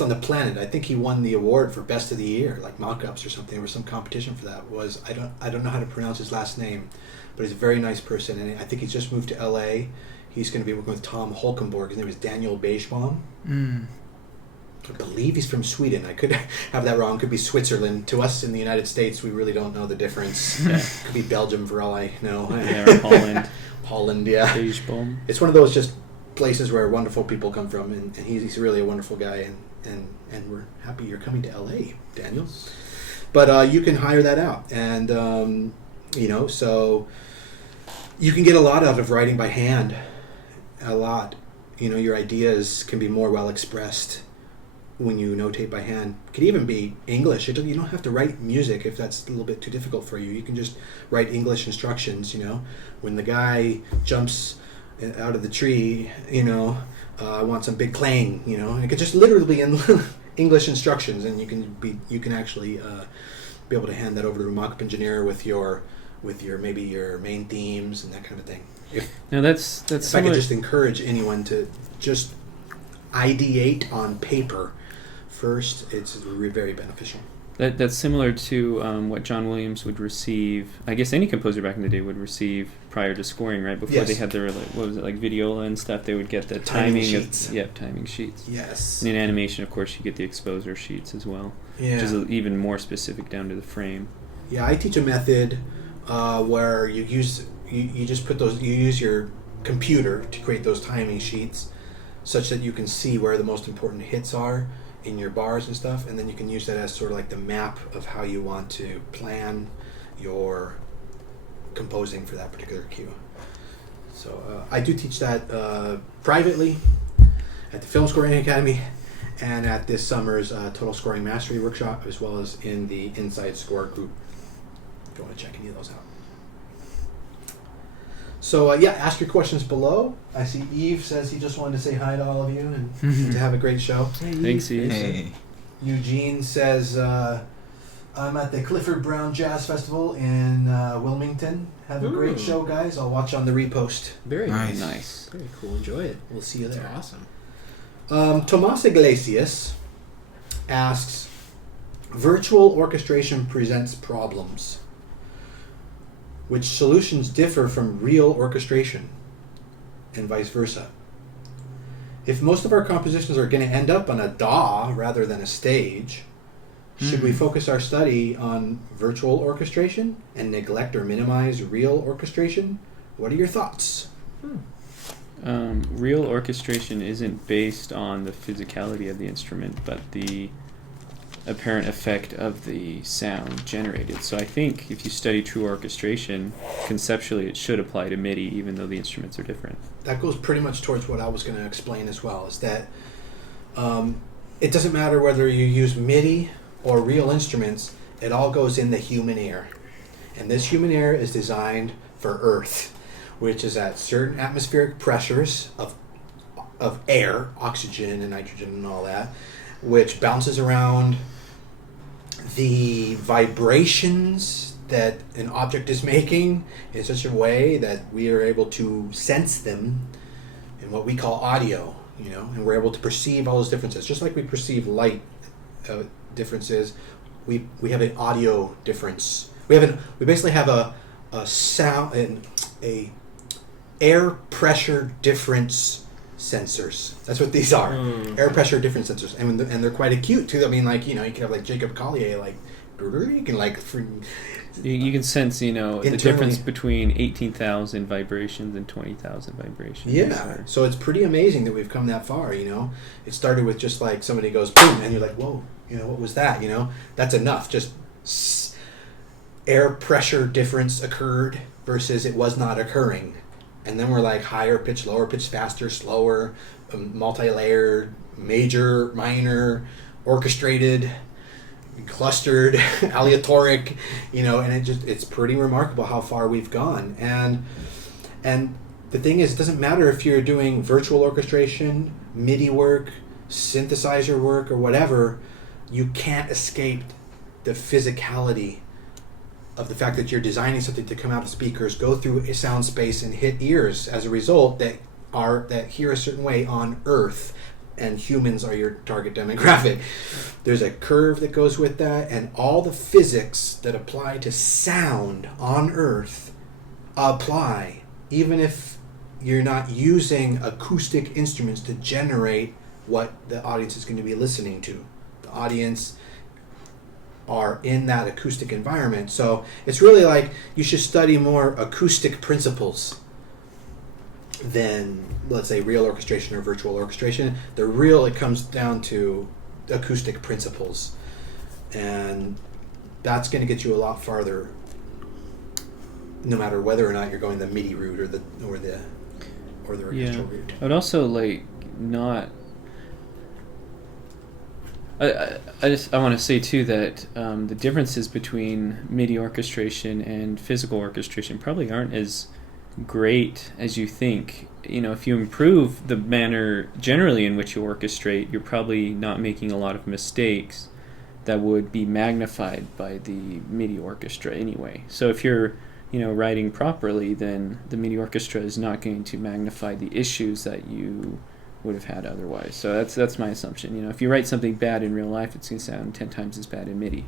on the planet. I think he won the award for best of the year, like mock-ups or something. There was some competition for that. I don't know how to pronounce his last name, but he's a very nice person, and I think he's just moved to L.A. He's going to be working with Tom Holkenborg. His name is Daniel Beisbaum. I believe he's from Sweden. I could have that wrong. Could be Switzerland. To us in the United States, we really don't know the difference. Could be Belgium for all I know. Yeah, or Holland. Holland, yeah. Beisbaum. It's one of those just places where wonderful people come from, and he's really a wonderful guy, and we're happy you're coming to LA, Daniel. But you can hire that out, and so you can get a lot out of writing by hand. A lot. Your ideas can be more well expressed when you notate by hand. It could even be English. You don't have to write music if that's a little bit too difficult for you. You can just write English instructions. When the guy jumps out of the tree, I want some big clang. It could just literally be in English instructions, and you can actually be able to hand that over to a mock-up engineer with your maybe your main themes and that kind of thing. Now that's if I could just encourage anyone to just ideate on paper first, it's very beneficial. That's similar to what John Williams would receive. I guess any composer back in the day would receive prior to scoring, right? Before they had their viola and stuff, they would get the timing sheets. Timing sheets. Yes. And in animation, of course, you get the exposure sheets as well, which is even more specific down to the frame. Yeah, I teach a method where you use your computer to create those timing sheets, such that you can see where the most important hits are in your bars and stuff, and then you can use that as sort of like the map of how you want to plan your composing for that particular cue. So I do teach that privately at the Film Scoring Academy and at this summer's Total Scoring Mastery Workshop, as well as in the Inside Score group, if you want to check any of those out. So, ask your questions below. I see Eve says he just wanted to say hi to all of you and to have a great show. Hey, thanks, Eve. Hey. Eugene says, I'm at the Clifford Brown Jazz Festival in Wilmington. Have a great show, guys. I'll watch on the repost. Very Nice. Very cool. Enjoy it. We'll see you there. That's awesome. Tomas Iglesias asks, virtual orchestration presents problems. Which solutions differ from real orchestration, and vice versa? If most of our compositions are going to end up on a DAW rather than a stage, should we focus our study on virtual orchestration and neglect or minimize real orchestration? What are your thoughts? Real orchestration isn't based on the physicality of the instrument, but the apparent effect of the sound generated. So I think if you study true orchestration, conceptually it should apply to MIDI, even though the instruments are different. That goes pretty much towards what I was going to explain as well, is that it doesn't matter whether you use MIDI or real instruments, it all goes in the human ear. And this human ear is designed for Earth, which is at certain atmospheric pressures of air, oxygen and nitrogen and all that, which bounces around the vibrations that an object is making in such a way that we are able to sense them in what we call audio, and we're able to perceive all those differences. Just like we perceive light differences, we have an audio difference. We basically have a sound and a air pressure difference sensors. That's what these are. Air pressure difference sensors, and they're quite acute too. I mean, you can have like Jacob Collier, you can You can sense, the internally, difference between 18,000 vibrations and 20,000 vibrations. Yeah, so it's pretty amazing that we've come that far. It started with just like somebody goes boom, and you're like, whoa, what was that? That's enough. Just air pressure difference occurred versus it was not occurring. And then we're like higher pitch, lower pitch, faster, slower, multi-layered, major, minor, orchestrated, clustered, aleatoric, and it's pretty remarkable how far we've gone. And the thing is, it doesn't matter if you're doing virtual orchestration, MIDI work, synthesizer work or whatever, you can't escape the physicality of the fact that you're designing something to come out of speakers, go through a sound space, and hit ears as a result that hear a certain way on Earth, and humans are your target demographic. There's a curve that goes with that, and all the physics that apply to sound on Earth apply, even if you're not using acoustic instruments to generate what the audience is going to be listening to. The audience are in that acoustic environment. So it's really like you should study more acoustic principles than, let's say, real orchestration or virtual orchestration. It comes down to acoustic principles. And that's going to get you a lot farther, no matter whether or not you're going the MIDI route or the orchestral route. I would also not. I want to say too that the differences between MIDI orchestration and physical orchestration probably aren't as great as you think. If you improve the manner generally in which you orchestrate, you're probably not making a lot of mistakes that would be magnified by the MIDI orchestra anyway. So if you're writing properly, then the MIDI orchestra is not going to magnify the issues that you would have had otherwise. So that's my assumption. If you write something bad in real life, it's going to sound 10 times as bad in MIDI.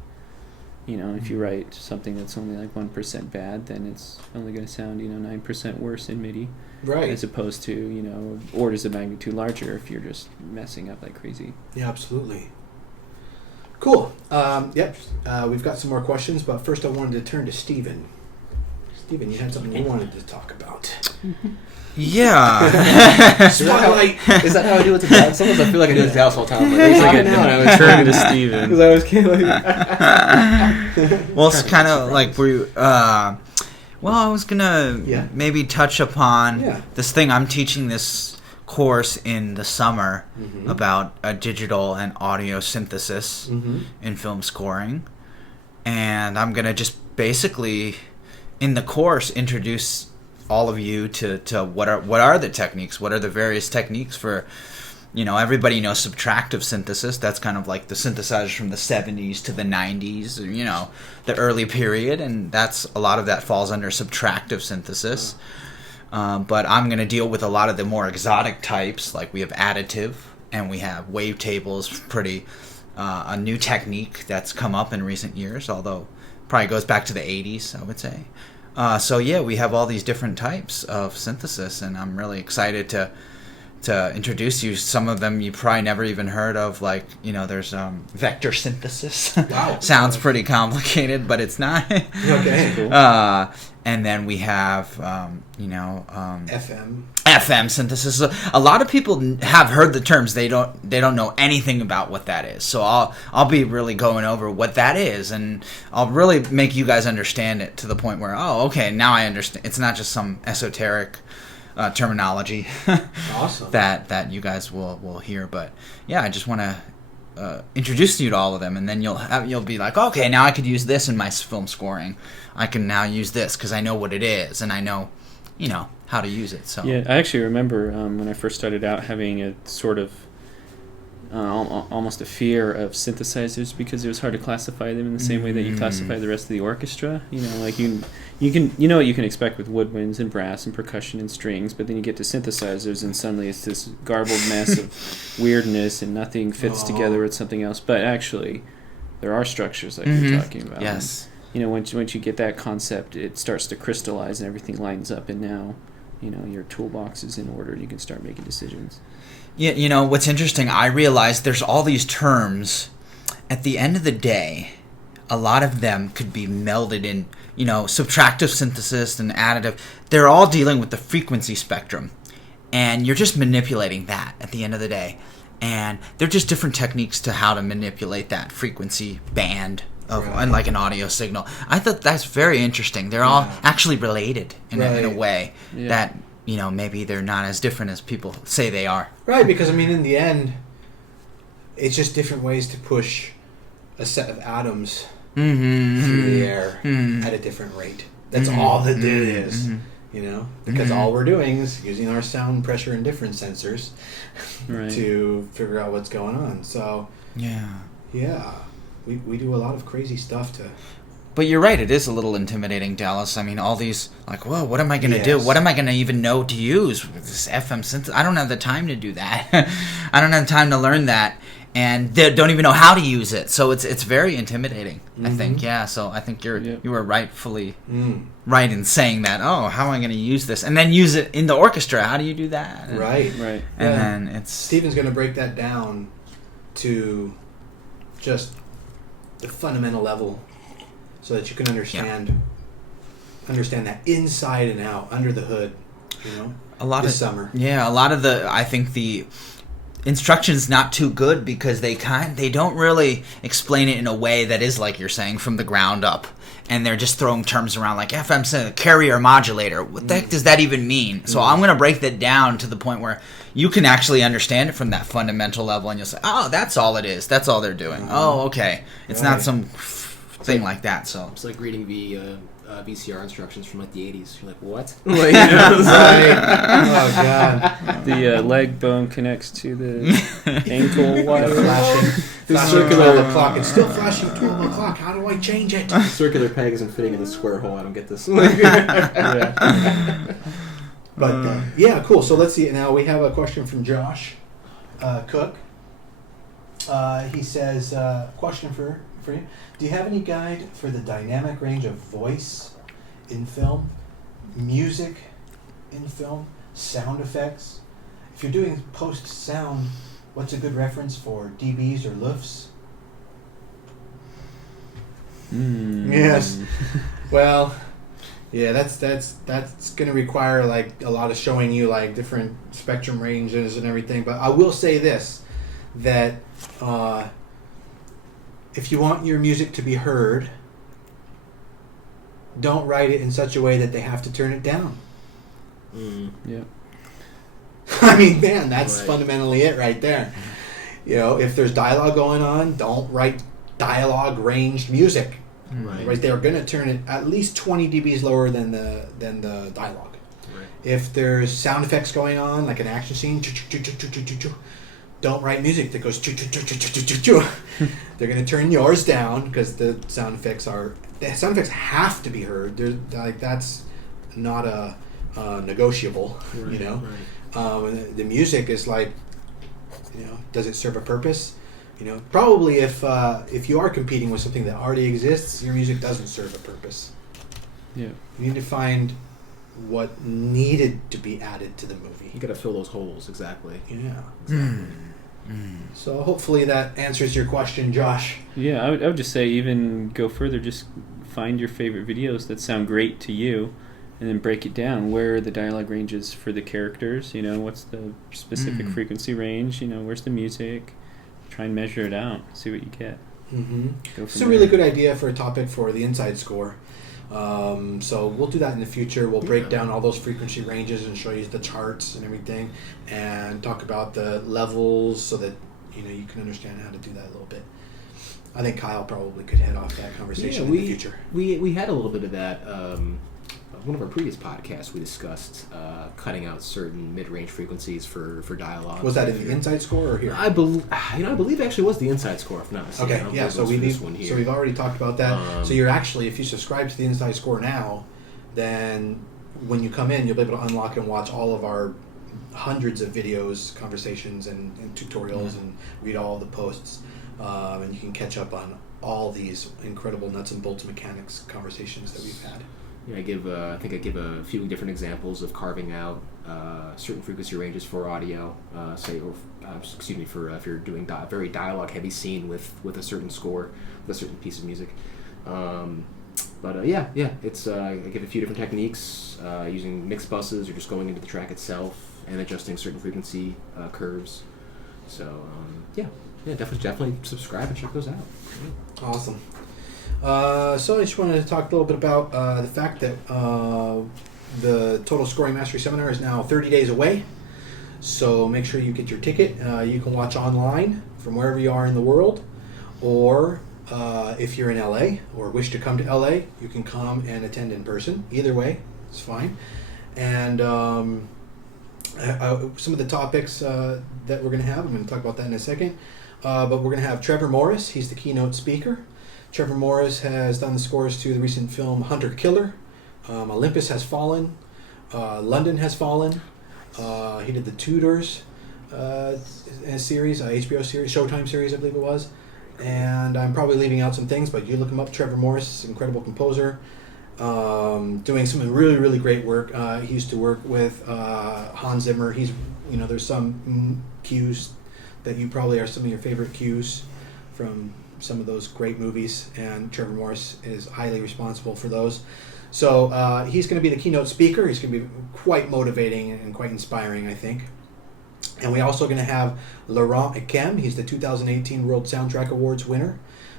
If you write something that's only 1% bad, then it's only going to sound 9% worse in MIDI. Right. As opposed to orders of magnitude larger if you're just messing up like crazy. Yeah, absolutely. Cool. We've got some more questions, but first I wanted to turn to Steven. Steven, you had something you wanted to talk about. Yeah. Spotlight. Is that how I do it to Dad? Sometimes I feel like I do it to Dallas all the time. Like, Turn to Steven. Because I was kind of Well, it's kind of like I was gonna maybe touch upon this thing. I'm teaching this course in the summer about digital and audio synthesis in film scoring, and I'm gonna just basically in the course introduce all of you to what are the techniques, what are the various techniques for, everybody knows subtractive synthesis. That's kind of like the synthesizers from the 70s to the 90s, the early period, and a lot of that falls under subtractive synthesis. But I'm going to deal with a lot of the more exotic types, like we have additive and we have wavetables, pretty a new technique that's come up in recent years, although probably goes back to the 80s, I would say. We have all these different types of synthesis, and I'm really excited to introduce you. Some of them you probably never even heard of, there's vector synthesis. Wow. Sounds pretty complicated, but it's not. Okay. Cool. And then we have, FM synthesis. A lot of people have heard the terms. They don't know anything about what that is. So I'll be really going over what that is, and I'll really make you guys understand it to the point where, okay, now I understand. It's not just some esoteric terminology awesome. that you guys will hear. But yeah, I just want to introduce you to all of them, and then you'll be like, okay, now I could use this in my film scoring. I can now use this because I know what it is, and I know, how to use it. So yeah, I actually remember when I first started out having a sort of almost a fear of synthesizers because it was hard to classify them in the same way that you classify the rest of the orchestra. You can what you can expect with woodwinds and brass and percussion and strings, but then you get to synthesizers and suddenly it's this garbled mess of weirdness and nothing fits together with something else. But actually, there are structures like you're talking about. Yes. And, once you get that concept, it starts to crystallize and everything lines up, and now your toolbox is in order and you can start making decisions. Yeah, what's interesting, I realized there's all these terms. At the end of the day, a lot of them could be melded in, subtractive synthesis and additive. They're all dealing with the frequency spectrum. And you're just manipulating that at the end of the day. And they're just different techniques to how to manipulate that frequency band and like an audio signal. I thought that's very interesting. They're all actually related in a way that, maybe they're not as different as people say they are. Right, because in the end, it's just different ways to push a set of atoms through the air at a different rate. That's all that it is. because all we're doing is using our sound pressure and difference sensors Right. to figure out what's going on. So Yeah. we do a lot of crazy stuff to. But you're right, it is a little intimidating, Dallas. I mean, all these, like, whoa, what am I going to do? What am I going to even know to use with this FM synth? I don't have the time to do that. I don't have the time to learn that. And they don't even know how to use it. So it's very intimidating, I think. Yeah, so I think you were rightfully right in saying that. Oh, how am I going to use this? And then use it in the orchestra. How do you do that? And, right. And then it's... Steven's going to break that down to just the fundamental level so that you can understand that inside and out, under the hood, a lot this of summer. Yeah, a lot of I think the instruction's not too good because they don't really explain it in a way that is, like you're saying, from the ground up. And they're just throwing terms around like FM carrier modulator. What the heck does that even mean? So I'm going to break that down to the point where you can actually understand it from that fundamental level, and you'll say, oh, that's all it is. That's all they're doing. Oh, okay. It's not some thing like that. So it's like reading the VCR instructions from like the 80s. You're like, what? Right. Oh god. The leg bone connects to the ankle wire. Flashing 12 o'clock. It's still flashing 12 o'clock. How do I change it? The circular peg isn't fitting in the square hole. I don't get this. But yeah, cool. So let's see. Now we have a question from Josh Cook. He says, question for you. Do you have any guide for the dynamic range of voice in film, music in film, sound effects? If you're doing post-sound, what's a good reference for dBs or LUFS? Yes. Well, yeah, that's going to require like a lot of showing you like different spectrum ranges and everything. But I will say this, that if you want your music to be heard, don't write it in such a way that they have to turn it down. Yeah. I mean, man, that's fundamentally it right there. If there's dialogue going on, don't write dialogue ranged music. Right. They're going to turn it at least 20 dBs lower than the dialogue. Right. If there's sound effects going on, like an action scene, don't write music that goes They're going to turn yours down because the sound effects have to be heard. That's not a negotiable. Right. The music is like, does it serve a purpose? Probably if you are competing with something that already exists, your music doesn't serve a purpose. Yeah. You need to find what needed to be added to the movie. You got to fill those holes, exactly. Yeah. Exactly. So hopefully that answers your question, Josh. Yeah, I would just say even go further. Just find your favorite videos that sound great to you, and then break it down. Where are the dialogue ranges for the characters? What's the specific frequency range? Where's the music? Try and measure it out. See what you get. It's a really good idea for a topic for the inside score. So we'll do that in the future. We'll break down all those frequency ranges and show you the charts and everything, and talk about the levels so that you can understand how to do that a little bit. I think Kyle probably could head off that conversation in the future. We had a little bit of that. One of our previous podcasts, we discussed cutting out certain mid-range frequencies for dialogue. Was that in the inside score or here? I believe it actually was the inside score, if not mistaken. Okay, yeah. So we've already talked about that. So you're actually, if you subscribe to the inside score now, then when you come in, you'll be able to unlock and watch all of our hundreds of videos, conversations, and tutorials, and read all the posts, and you can catch up on all these incredible nuts and bolts mechanics conversations that we've had. Yeah, I think I give a few different examples of carving out certain frequency ranges for audio, for if you're doing very dialogue-heavy scene with a certain score, with a certain piece of music. It's I give a few different techniques using mix buses or just going into the track itself and adjusting certain frequency curves. So definitely subscribe and check those out. Yeah. Awesome. So I just wanted to talk a little bit about the fact that the Total Scoring Mastery Seminar is now 30 days away. So make sure you get your ticket. You can watch online from wherever you are in the world, or if you're in LA or wish to come to LA, you can come and attend in person. Either way, it's fine. And some of the topics that we're going to have, I'm going to talk about that in a second. But we're going to have Trevor Morris. He's the keynote speaker. Trevor Morris has done the scores to the recent film Hunter Killer. Olympus Has Fallen. London Has Fallen. He did The Tudors a series, HBO series, Showtime series, I believe it was. And I'm probably leaving out some things, but you look him up. Trevor Morris, incredible composer, doing some really, really great work. He used to work with Hans Zimmer. He's, there's some cues that you probably are some of your favorite cues from some of those great movies, and Trevor Morris is highly responsible for those. So he's going to be the keynote speaker. He's going to be quite motivating and quite inspiring, I think. And we're also going to have Laurent Ekem. He's the 2018 World Soundtrack Awards winner,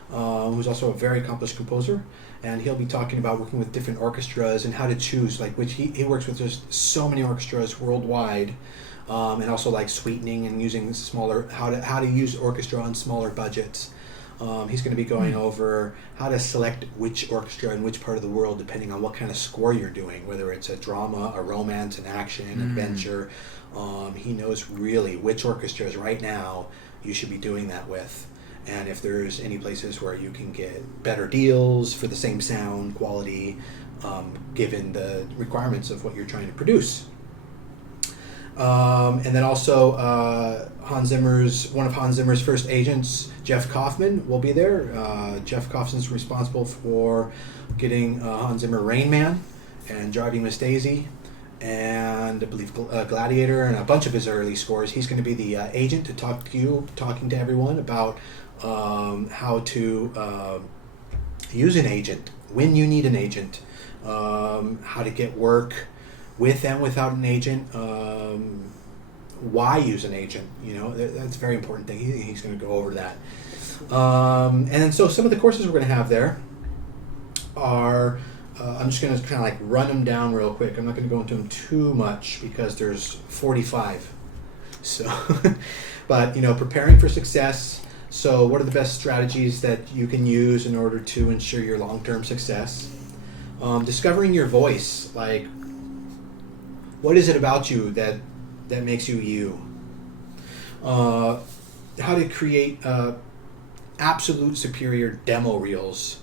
who's also a very accomplished composer. And he'll be talking about working with different orchestras and how to choose, which he works with just so many orchestras worldwide, and also sweetening and using smaller, how to use orchestra on smaller budgets. He's going to be going over how to select which orchestra in which part of the world, depending on what kind of score you're doing, whether it's a drama, a romance, an action, adventure. He knows really which orchestras right now you should be doing that with, and if there's any places where you can get better deals for the same sound quality, given the requirements of what you're trying to produce. And then also one of Hans Zimmer's first agents, Jeff Kaufman, will be there. Jeff Kaufman's responsible for getting Hans Zimmer Rain Man and Driving Miss Daisy, and I believe Gladiator, and a bunch of his early scores. He's going to be the agent to talking to everyone about how to use an agent, when you need an agent, how to get work with and without an agent, why use an agent. That's a very important thing. He's going to go over that. And then so some of the courses we're going to have there are, I'm just going to kind of run them down real quick. I'm not going to go into them too much because there's 45. So, but preparing for success. So what are the best strategies that you can use in order to ensure your long-term success? Discovering your voice, what is it about you that makes you you? How to create absolute superior demo reels.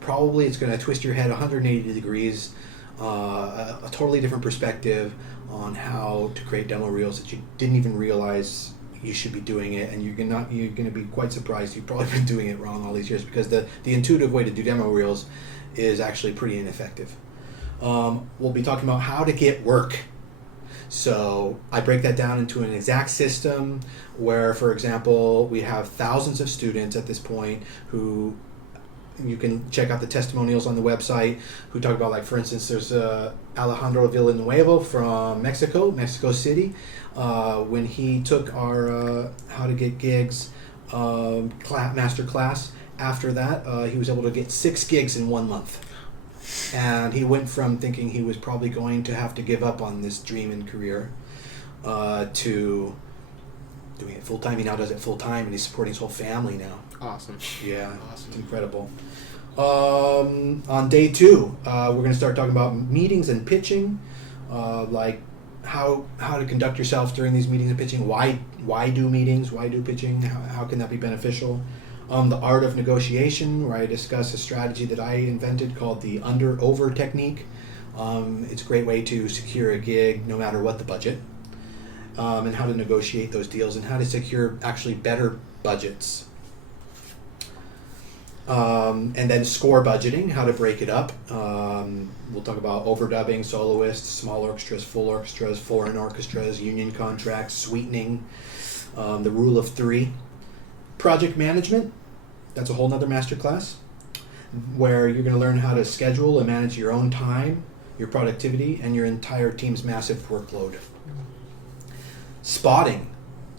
Probably it's going to twist your head 180 degrees, a totally different perspective on how to create demo reels that you didn't even realize you should be doing it, and you're going to be quite surprised you've probably been doing it wrong all these years, because the intuitive way to do demo reels is actually pretty ineffective. We'll be talking about how to get work. So I break that down into an exact system where, for example, we have thousands of students at this point who, you can check out the testimonials on the website, who talk about, for instance, there's Alejandro Villanueva from Mexico City. When he took our How to Get Gigs master class, after that he was able to get 6 gigs in 1 month. And he went from thinking he was probably going to have to give up on this dream and career to doing it full-time. He now does it full-time, and he's supporting his whole family now. Awesome. Yeah, awesome. It's incredible. On day 2, we're going to start talking about meetings and pitching, how to conduct yourself during these meetings and pitching. Why do meetings? Why do pitching? How can that be beneficial? The art of negotiation, where I discuss a strategy that I invented called the under-over technique. It's a great way to secure a gig no matter what the budget, and how to negotiate those deals and how to secure actually better budgets. And then score budgeting, how to break it up. We'll talk about overdubbing, soloists, small orchestras, foreign orchestras, union contracts, sweetening, the rule of 3. Project management, that's a whole nother masterclass, where you're going to learn how to schedule and manage your own time, your productivity, and your entire team's massive workload. Spotting,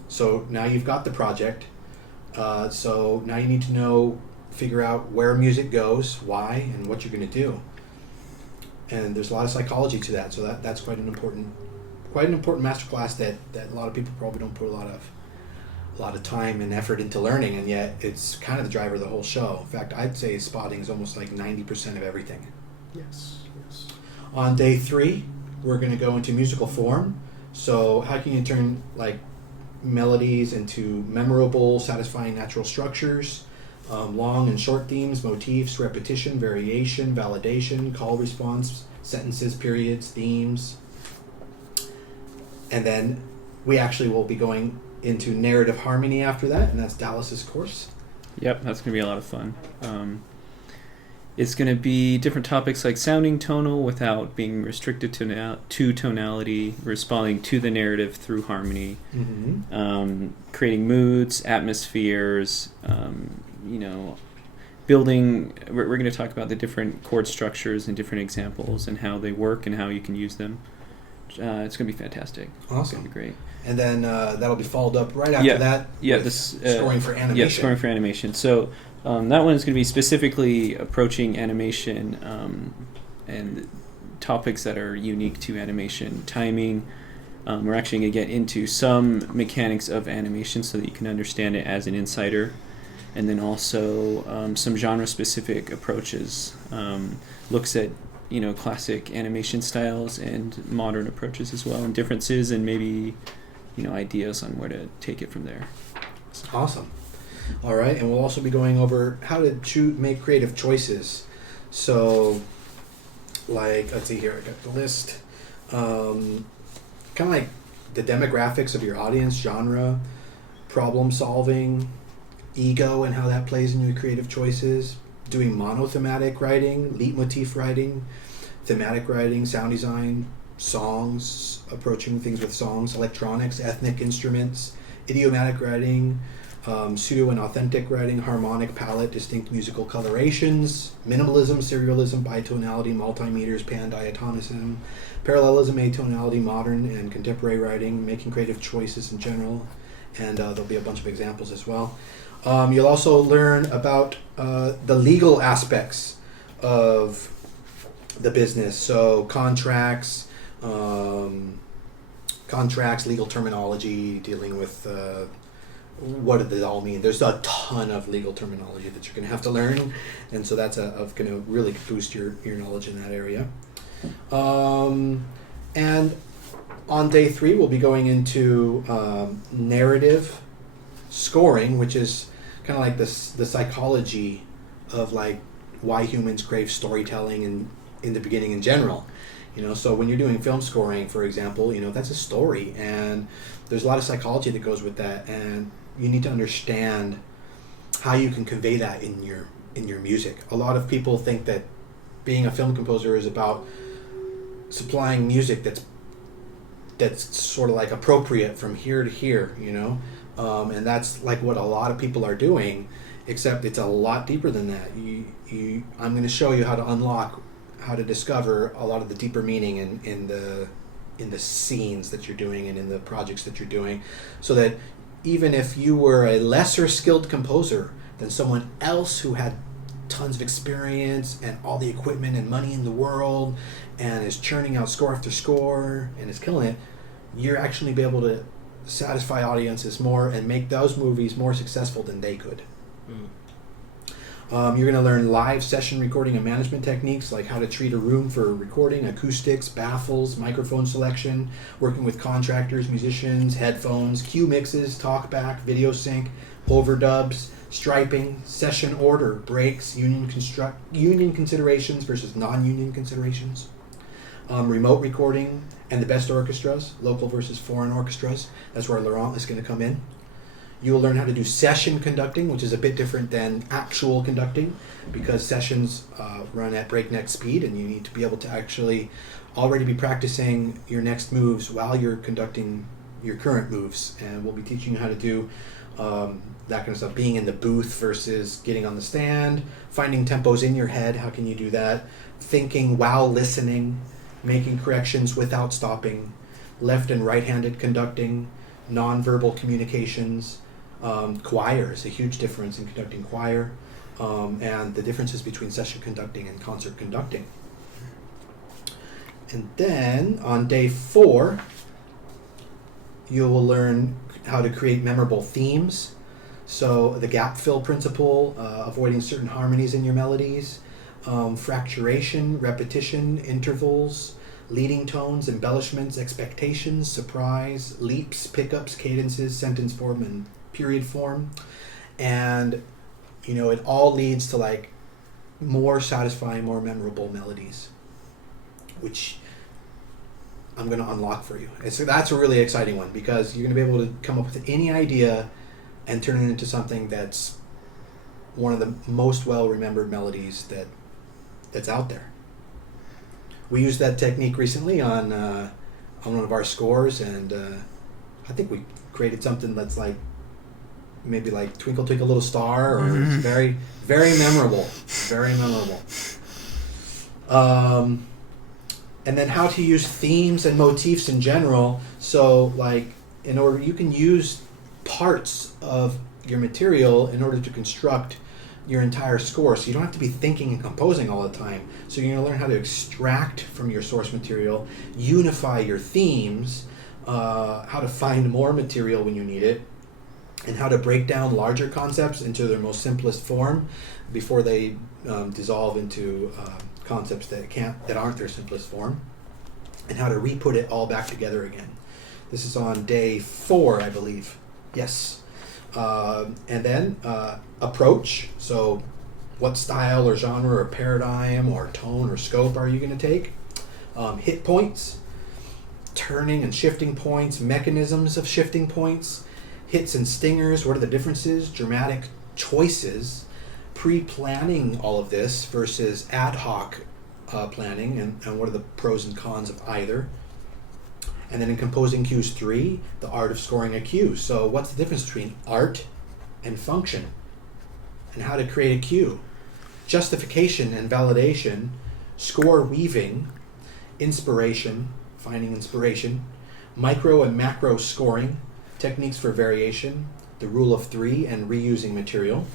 so now you've got the project, so now you need to figure out where music goes, why, and what you're going to do. And there's a lot of psychology to that, so that's quite an important masterclass that a lot of people probably don't put a lot of time and effort into learning, and yet it's kind of the driver of the whole show. In fact, I'd say spotting is almost 90% of everything. Yes. On day 3, we're going to go into musical form. So how can you turn like melodies into memorable, satisfying natural structures, long and short themes, motifs, repetition, variation, validation, call response, sentences, periods, themes. And then we actually will be going into narrative harmony after that, and that's Dallas's course. Yep, that's going to be a lot of fun. It's going to be different topics like sounding tonal without being restricted to tonality, responding to the narrative through harmony, creating moods, atmospheres, building. We're going to talk about the different chord structures and different examples and how they work and how you can use them. It's going to be fantastic. Awesome. It's going to be great. And then that'll be followed up right after that with scoring for animation. Yeah, scoring for animation. So that one is going to be specifically approaching animation and topics that are unique to animation. Timing. We're actually going to get into some mechanics of animation so that you can understand it as an insider. And then also some genre-specific approaches. Looks at classic animation styles and modern approaches as well, and differences, and maybe ideas on where to take it from there. Awesome. All right, and we'll also be going over how to make creative choices. So, like, let's see here, I got the list. Kind of like the demographics of your audience, genre, problem solving, ego, and how that plays in your creative choices. Doing monothematic writing, leitmotif writing, thematic writing, sound design, songs, approaching things with songs, electronics, ethnic instruments, idiomatic writing, pseudo and authentic writing, harmonic palette, distinct musical colorations, minimalism, serialism, bitonality, multimeters, pandiatonism, parallelism, atonality, modern and contemporary writing, making creative choices in general, and there'll be a bunch of examples as well. You'll also learn about the legal aspects of the business, so contracts, legal terminology, dealing with what do they all mean. There's a ton of legal terminology that you're going to have to learn, and so that's going to really boost your knowledge in that area. And on day 3, we'll be going into narrative scoring, which is kind of like the psychology of like why humans crave storytelling and in the beginning in general. So when you're doing film scoring, for example, that's a story, and there's a lot of psychology that goes with that, and you need to understand how you can convey that in your music. A lot of people think that being a film composer is about supplying music that's sort of like appropriate from here to here, and that's like what a lot of people are doing, except it's a lot deeper than that. I'm going to show you how to discover a lot of the deeper meaning in the scenes that you're doing and in the projects that you're doing, so that even if you were a lesser skilled composer than someone else who had tons of experience and all the equipment and money in the world and is churning out score after score and is killing it, you're actually be able to satisfy audiences more and make those movies more successful than they could. You're going to learn live session recording and management techniques, like how to treat a room for recording, acoustics, baffles, microphone selection, working with contractors, musicians, headphones, cue mixes, talkback, video sync, overdubs, striping, session order, breaks, union considerations versus non-union considerations, remote recording, and the best orchestras, local versus foreign orchestras. That's where Laurent is going to come in. You will learn how to do session conducting, which is a bit different than actual conducting, because sessions run at breakneck speed, and you need to be able to actually already be practicing your next moves while you're conducting your current moves. And we'll be teaching you how to do that kind of stuff, being in the booth versus getting on the stand, finding tempos in your head, how can you do that, thinking while listening, making corrections without stopping, left and right-handed conducting, non-verbal communications, choir is a huge difference in conducting choir, and the differences between session conducting and concert conducting. And then on day 4, you will learn how to create memorable themes. So the gap fill principle, avoiding certain harmonies in your melodies, fracturation, repetition, intervals, leading tones, embellishments, expectations, surprise, leaps, pickups, cadences, sentence form, and period form. And, you know, it all leads to like more satisfying, more memorable melodies, which I'm going to unlock for you. That's a really exciting one, because you're going to be able to come up with any idea and turn it into something that's one of the most well-remembered melodies that's out there. We used that technique recently on one of our scores, and I think we created something that's like maybe like Twinkle Twinkle Little Star, or it's very, very memorable. Very memorable. And then how to use themes and motifs in general. So like you can use parts of your material in order to construct your entire score. So you don't have to be thinking and composing all the time. So you're going to learn how to extract from your source material, unify your themes, how to find more material when you need it, and how to break down larger concepts into their most simplest form before they dissolve into concepts that aren't their simplest form, and how to re-put it all back together again. This is on day 4, I believe. Yes. And then approach. So what style or genre or paradigm or tone or scope are you going to take? Hit points, turning and shifting points, mechanisms of shifting points, hits and stingers, what are the differences, dramatic choices, pre-planning all of this versus ad hoc planning, and what are the pros and cons of either. And then in composing cues 3, the art of scoring a cue. So what's the difference between art and function, and how to create a cue, justification and validation, score weaving, inspiration, finding inspiration, micro and macro scoring, techniques for variation, the rule of 3, and reusing material.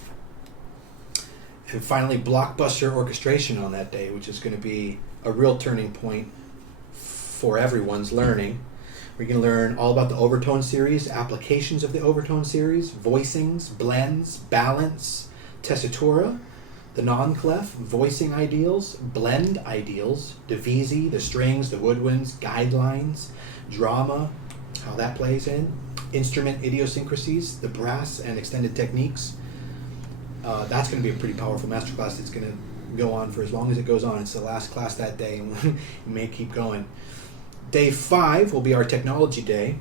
And finally, blockbuster orchestration on that day, which is going to be a real turning point for everyone's learning. We're going to learn all about the overtone series, applications of the overtone series, voicings, blends, balance, tessitura, the non-clef, voicing ideals, blend ideals, divisi, the strings, the woodwinds, guidelines, drama, how that plays in, instrument idiosyncrasies, the brass and extended techniques. That's going to be a pretty powerful masterclass that's going to go on for as long as it goes on. It's the last class that day, and we may keep going. Day 5 will be our technology day.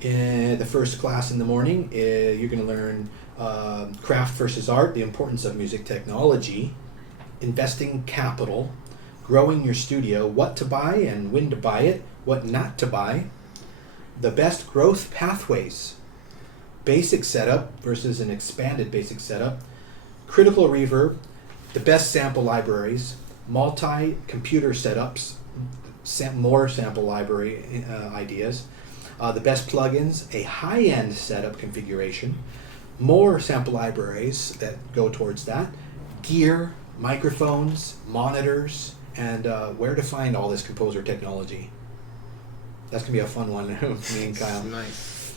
In the first class in the morning, you're going to learn craft versus art, the importance of music technology, investing capital, growing your studio, what to buy and when to buy it, what not to buy, the best growth pathways, basic setup versus an expanded basic setup, critical reverb, the best sample libraries, multi-computer setups, more sample library ideas, the best plugins, a high-end setup configuration, more sample libraries that go towards that, gear, microphones, monitors, and where to find all this composer technology. That's going to be a fun one, me and Kyle. Nice.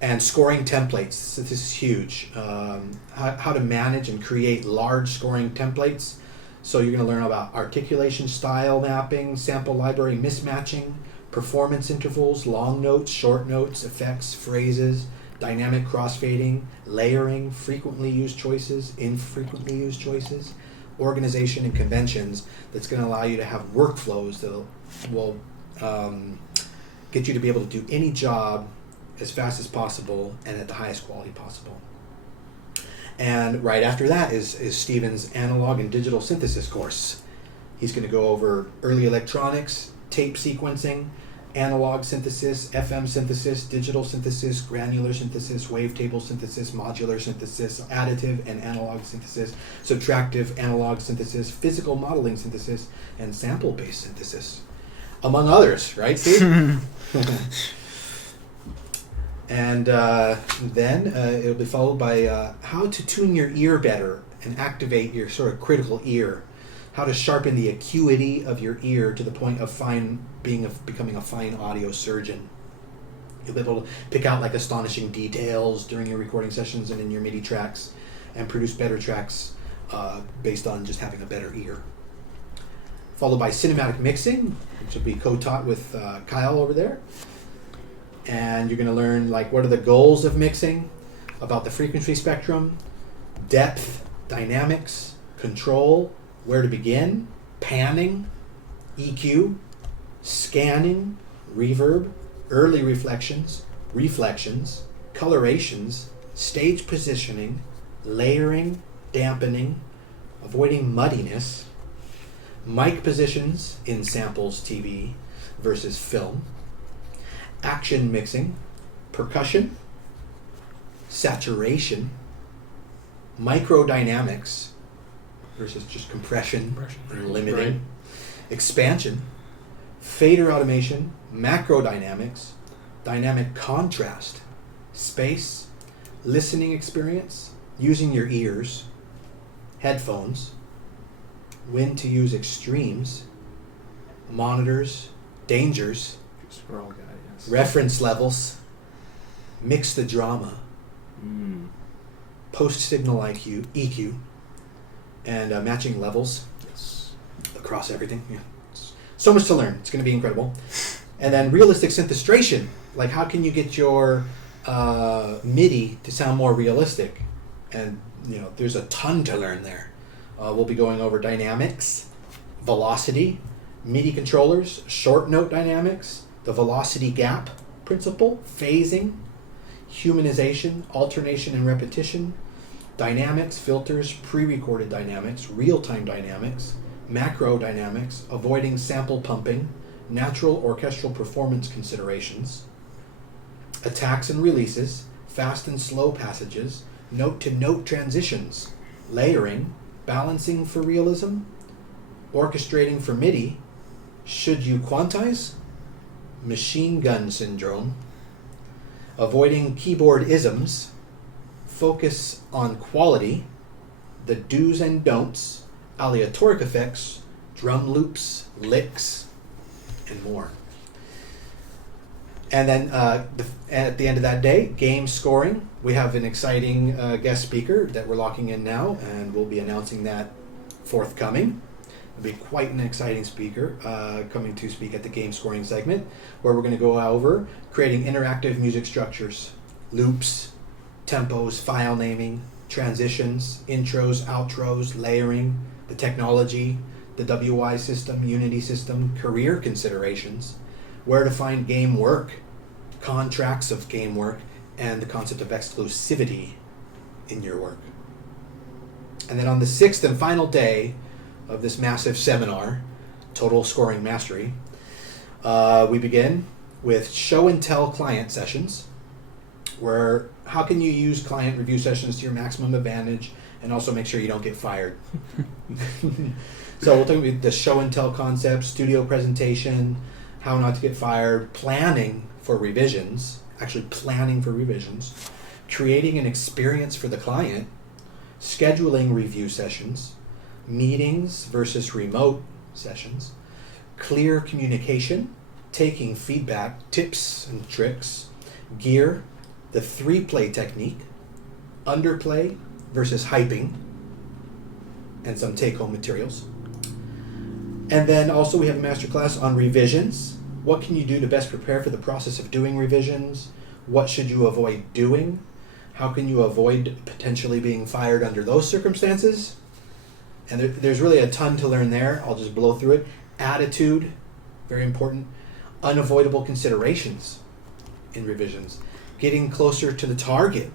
And scoring templates. So this is huge. How to manage and create large scoring templates. So you're going to learn about articulation, style mapping, sample library mismatching, performance intervals, long notes, short notes, effects, phrases, dynamic crossfading, layering, frequently used choices, infrequently used choices, organization and conventions. That's going to allow you to have workflows that will get you to be able to do any job as fast as possible and at the highest quality possible. And right after that is Steven's analog and digital synthesis course. He's going to go over early electronics, tape sequencing, analog synthesis, FM synthesis, digital synthesis, granular synthesis, wavetable synthesis, modular synthesis, additive and analog synthesis, subtractive analog synthesis, physical modeling synthesis, and sample-based synthesis, among others, right, Steve? And then it'll be followed by how to tune your ear better and activate your sort of critical ear, how to sharpen the acuity of your ear to the point of becoming a fine audio surgeon. You'll be able to pick out like astonishing details during your recording sessions and in your MIDI tracks, and produce better tracks based on just having a better ear. followed by cinematic mixing, which will be co-taught with Kyle over there. And you're going to learn like what are the goals of mixing, about the frequency spectrum, depth, dynamics, control, where to begin, panning, EQ, scanning, reverb, early reflections, colorations, stage positioning, layering, dampening, avoiding muddiness, mic positions in samples TV versus film, action mixing, percussion, saturation, microdynamics versus just compression and limiting, Right. expansion, fader automation, macrodynamics, dynamic contrast, space, listening experience, using your ears, headphones, when to use extremes, monitors, dangers, We're all got it, yes. reference levels, mix the drama, post-signal EQ, and matching levels Yes. across everything. Yeah. So much to learn. It's going to be incredible. And then realistic synthesization. Like how can you get your MIDI to sound more realistic? And there's a ton to learn there. We'll be going over dynamics, velocity, MIDI controllers, short note dynamics, the velocity gap principle, phasing, humanization, alternation and repetition, dynamics, filters, pre-recorded dynamics, real-time dynamics, macro dynamics, avoiding sample pumping, natural orchestral performance considerations, attacks and releases, fast and slow passages, note-to-note transitions, layering, balancing for realism, orchestrating for MIDI, should you quantize, machine gun syndrome, avoiding keyboard isms, focus on quality, the do's and don'ts, aleatoric effects, drum loops, licks, and more. And then at the end of that day, game scoring. We have an exciting guest speaker that we're locking in now, and we'll be announcing that forthcoming. It'll be quite an exciting speaker coming to speak at the game scoring segment, where we're going to go over creating interactive music structures, loops, tempos, file naming, transitions, intros, outros, layering, the technology, the WI system, Unity system, career considerations, where to find game work, contracts of game work, and the concept of exclusivity in your work. And then on the sixth and final day of this massive seminar, Total Scoring Mastery, we begin with show and tell client sessions, where how can you use client review sessions to your maximum advantage and also make sure you don't get fired. So we'll talk about the show and tell concept, studio presentation, how not to get fired, planning for revisions, creating an experience for the client, scheduling review sessions, meetings versus remote sessions, clear communication, taking feedback, tips and tricks, gear, the 3-play technique, underplay versus hyping, and some take-home materials. And then also we have a masterclass on revisions. What can you do to best prepare for the process of doing revisions? What should you avoid doing? How can you avoid potentially being fired under those circumstances? And there's really a ton to learn there. I'll just blow through it. Attitude, very important. Unavoidable considerations in revisions. Getting closer to the target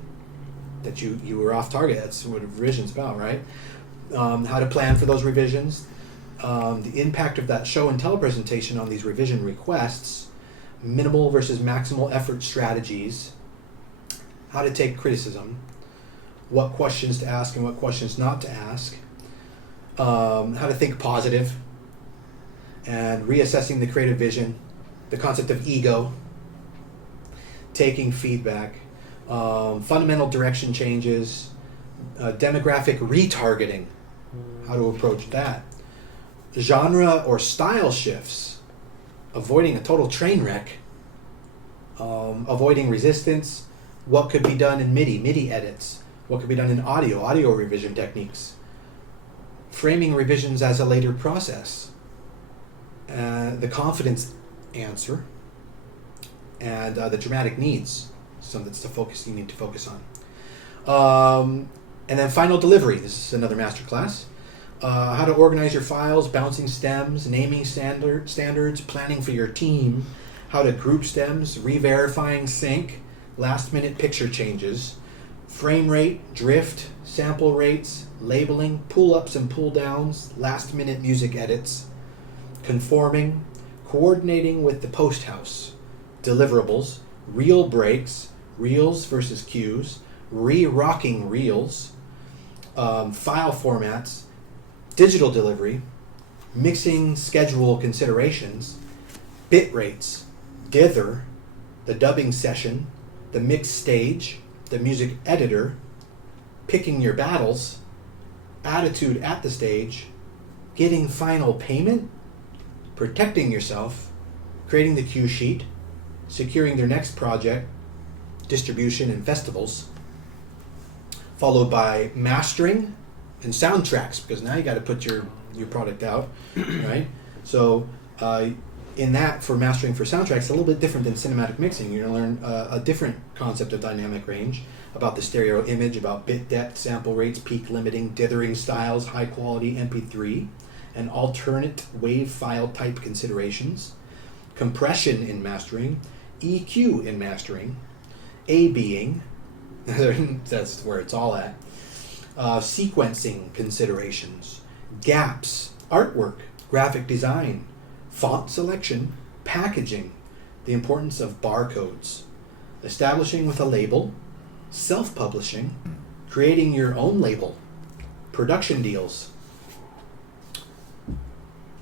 that you were off target. That's what a revision's about, right? How to plan for those revisions. The impact of that show and tell presentation on these revision requests, minimal versus maximal effort strategies, how to take criticism, what questions to ask and what questions not to ask, how to think positive, and reassessing the creative vision, the concept of ego, taking feedback, fundamental direction changes, demographic retargeting, how to approach that, genre or style shifts, avoiding a total train wreck, avoiding resistance, what could be done in MIDI edits, what could be done in audio revision techniques, framing revisions as a later process, the confidence answer, and the dramatic needs. So that's the focus you need to focus on. And then final delivery. This is another masterclass. How to organize your files, bouncing stems, naming standards, planning for your team, how to group stems, re-verifying sync, last-minute picture changes, frame rate, drift, sample rates, labeling, pull-ups and pull-downs, last-minute music edits, conforming, coordinating with the post house, deliverables, reel breaks, reels versus cues, re-rocking reels, file formats, digital delivery, mixing schedule considerations, bit rates, dither, the dubbing session, the mix stage, the music editor, picking your battles, attitude at the stage, getting final payment, protecting yourself, creating the cue sheet, securing their next project, distribution and festivals, followed by mastering and soundtracks, because now you got to put your product out, right? So in that, for mastering for soundtracks, it's a little bit different than cinematic mixing. You're going to learn a different concept of dynamic range, about the stereo image, about bit depth, sample rates, peak limiting, dithering styles, high quality MP3, and alternate wave file type considerations, compression in mastering, EQ in mastering, A-Bing, that's where it's all at, sequencing considerations, gaps, artwork, graphic design, font selection, packaging, the importance of barcodes, establishing with a label, self-publishing, creating your own label, production deals,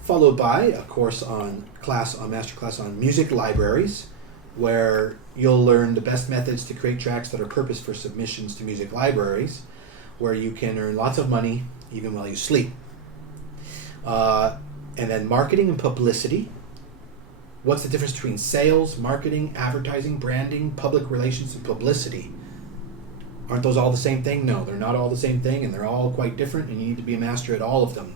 followed by a masterclass on music libraries, where you'll learn the best methods to create tracks that are purposed for submissions to music libraries, where you can earn lots of money even while you sleep. And then marketing and publicity. What's the difference between sales, marketing, advertising, branding, public relations, and publicity? Aren't those all the same thing? No, they're not all the same thing, and they're all quite different, and you need to be a master at all of them.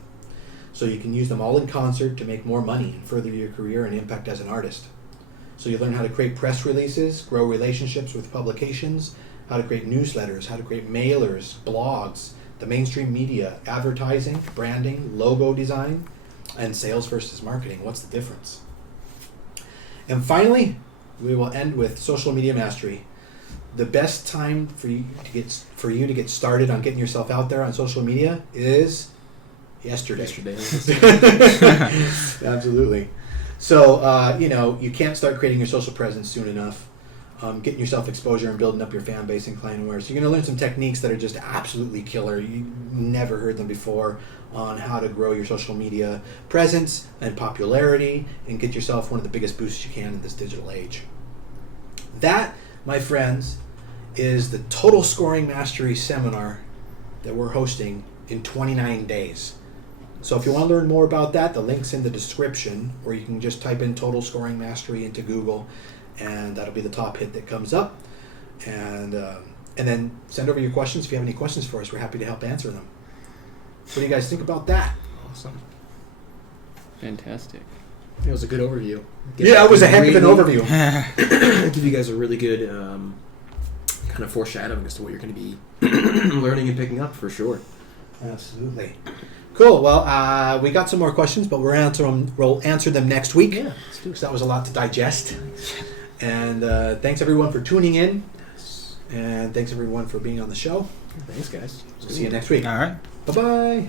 So you can use them all in concert to make more money and further your career and impact as an artist. So you learn how to create press releases, grow relationships with publications, how to create newsletters, how to create mailers, blogs, the mainstream media, advertising, branding, logo design, and sales versus marketing. What's the difference? And finally, we will end with social media mastery. The best time for you to get started on getting yourself out there on social media is yesterday. Absolutely. So, you can't start creating your social presence soon enough. Getting yourself exposure and building up your fan base and client awareness. So you're going to learn some techniques that are just absolutely killer. You never heard them before on how to grow your social media presence and popularity and get yourself one of the biggest boosts you can in this digital age. That, my friends, is the Total Scoring Mastery Seminar that we're hosting in 29 days. So if you want to learn more about that, the link's in the description, or you can just type in Total Scoring Mastery into Google, and that'll be the top hit that comes up. And then send over your questions. If you have any questions for us, we're happy to help answer them. What do you guys think about that? Awesome. Fantastic. It was a good overview. Yeah, it was a heck of an overview. Give you guys a really good kind of foreshadowing as to what you're going to be learning and picking up for sure. Absolutely. Cool. Well, we got some more questions, but we'll answer them next week. Yeah, let's do it. Because that was a lot to digest. And thanks everyone for tuning in. And thanks everyone for being on the show. Thanks, guys. We'll see you next week. All right. Bye-bye.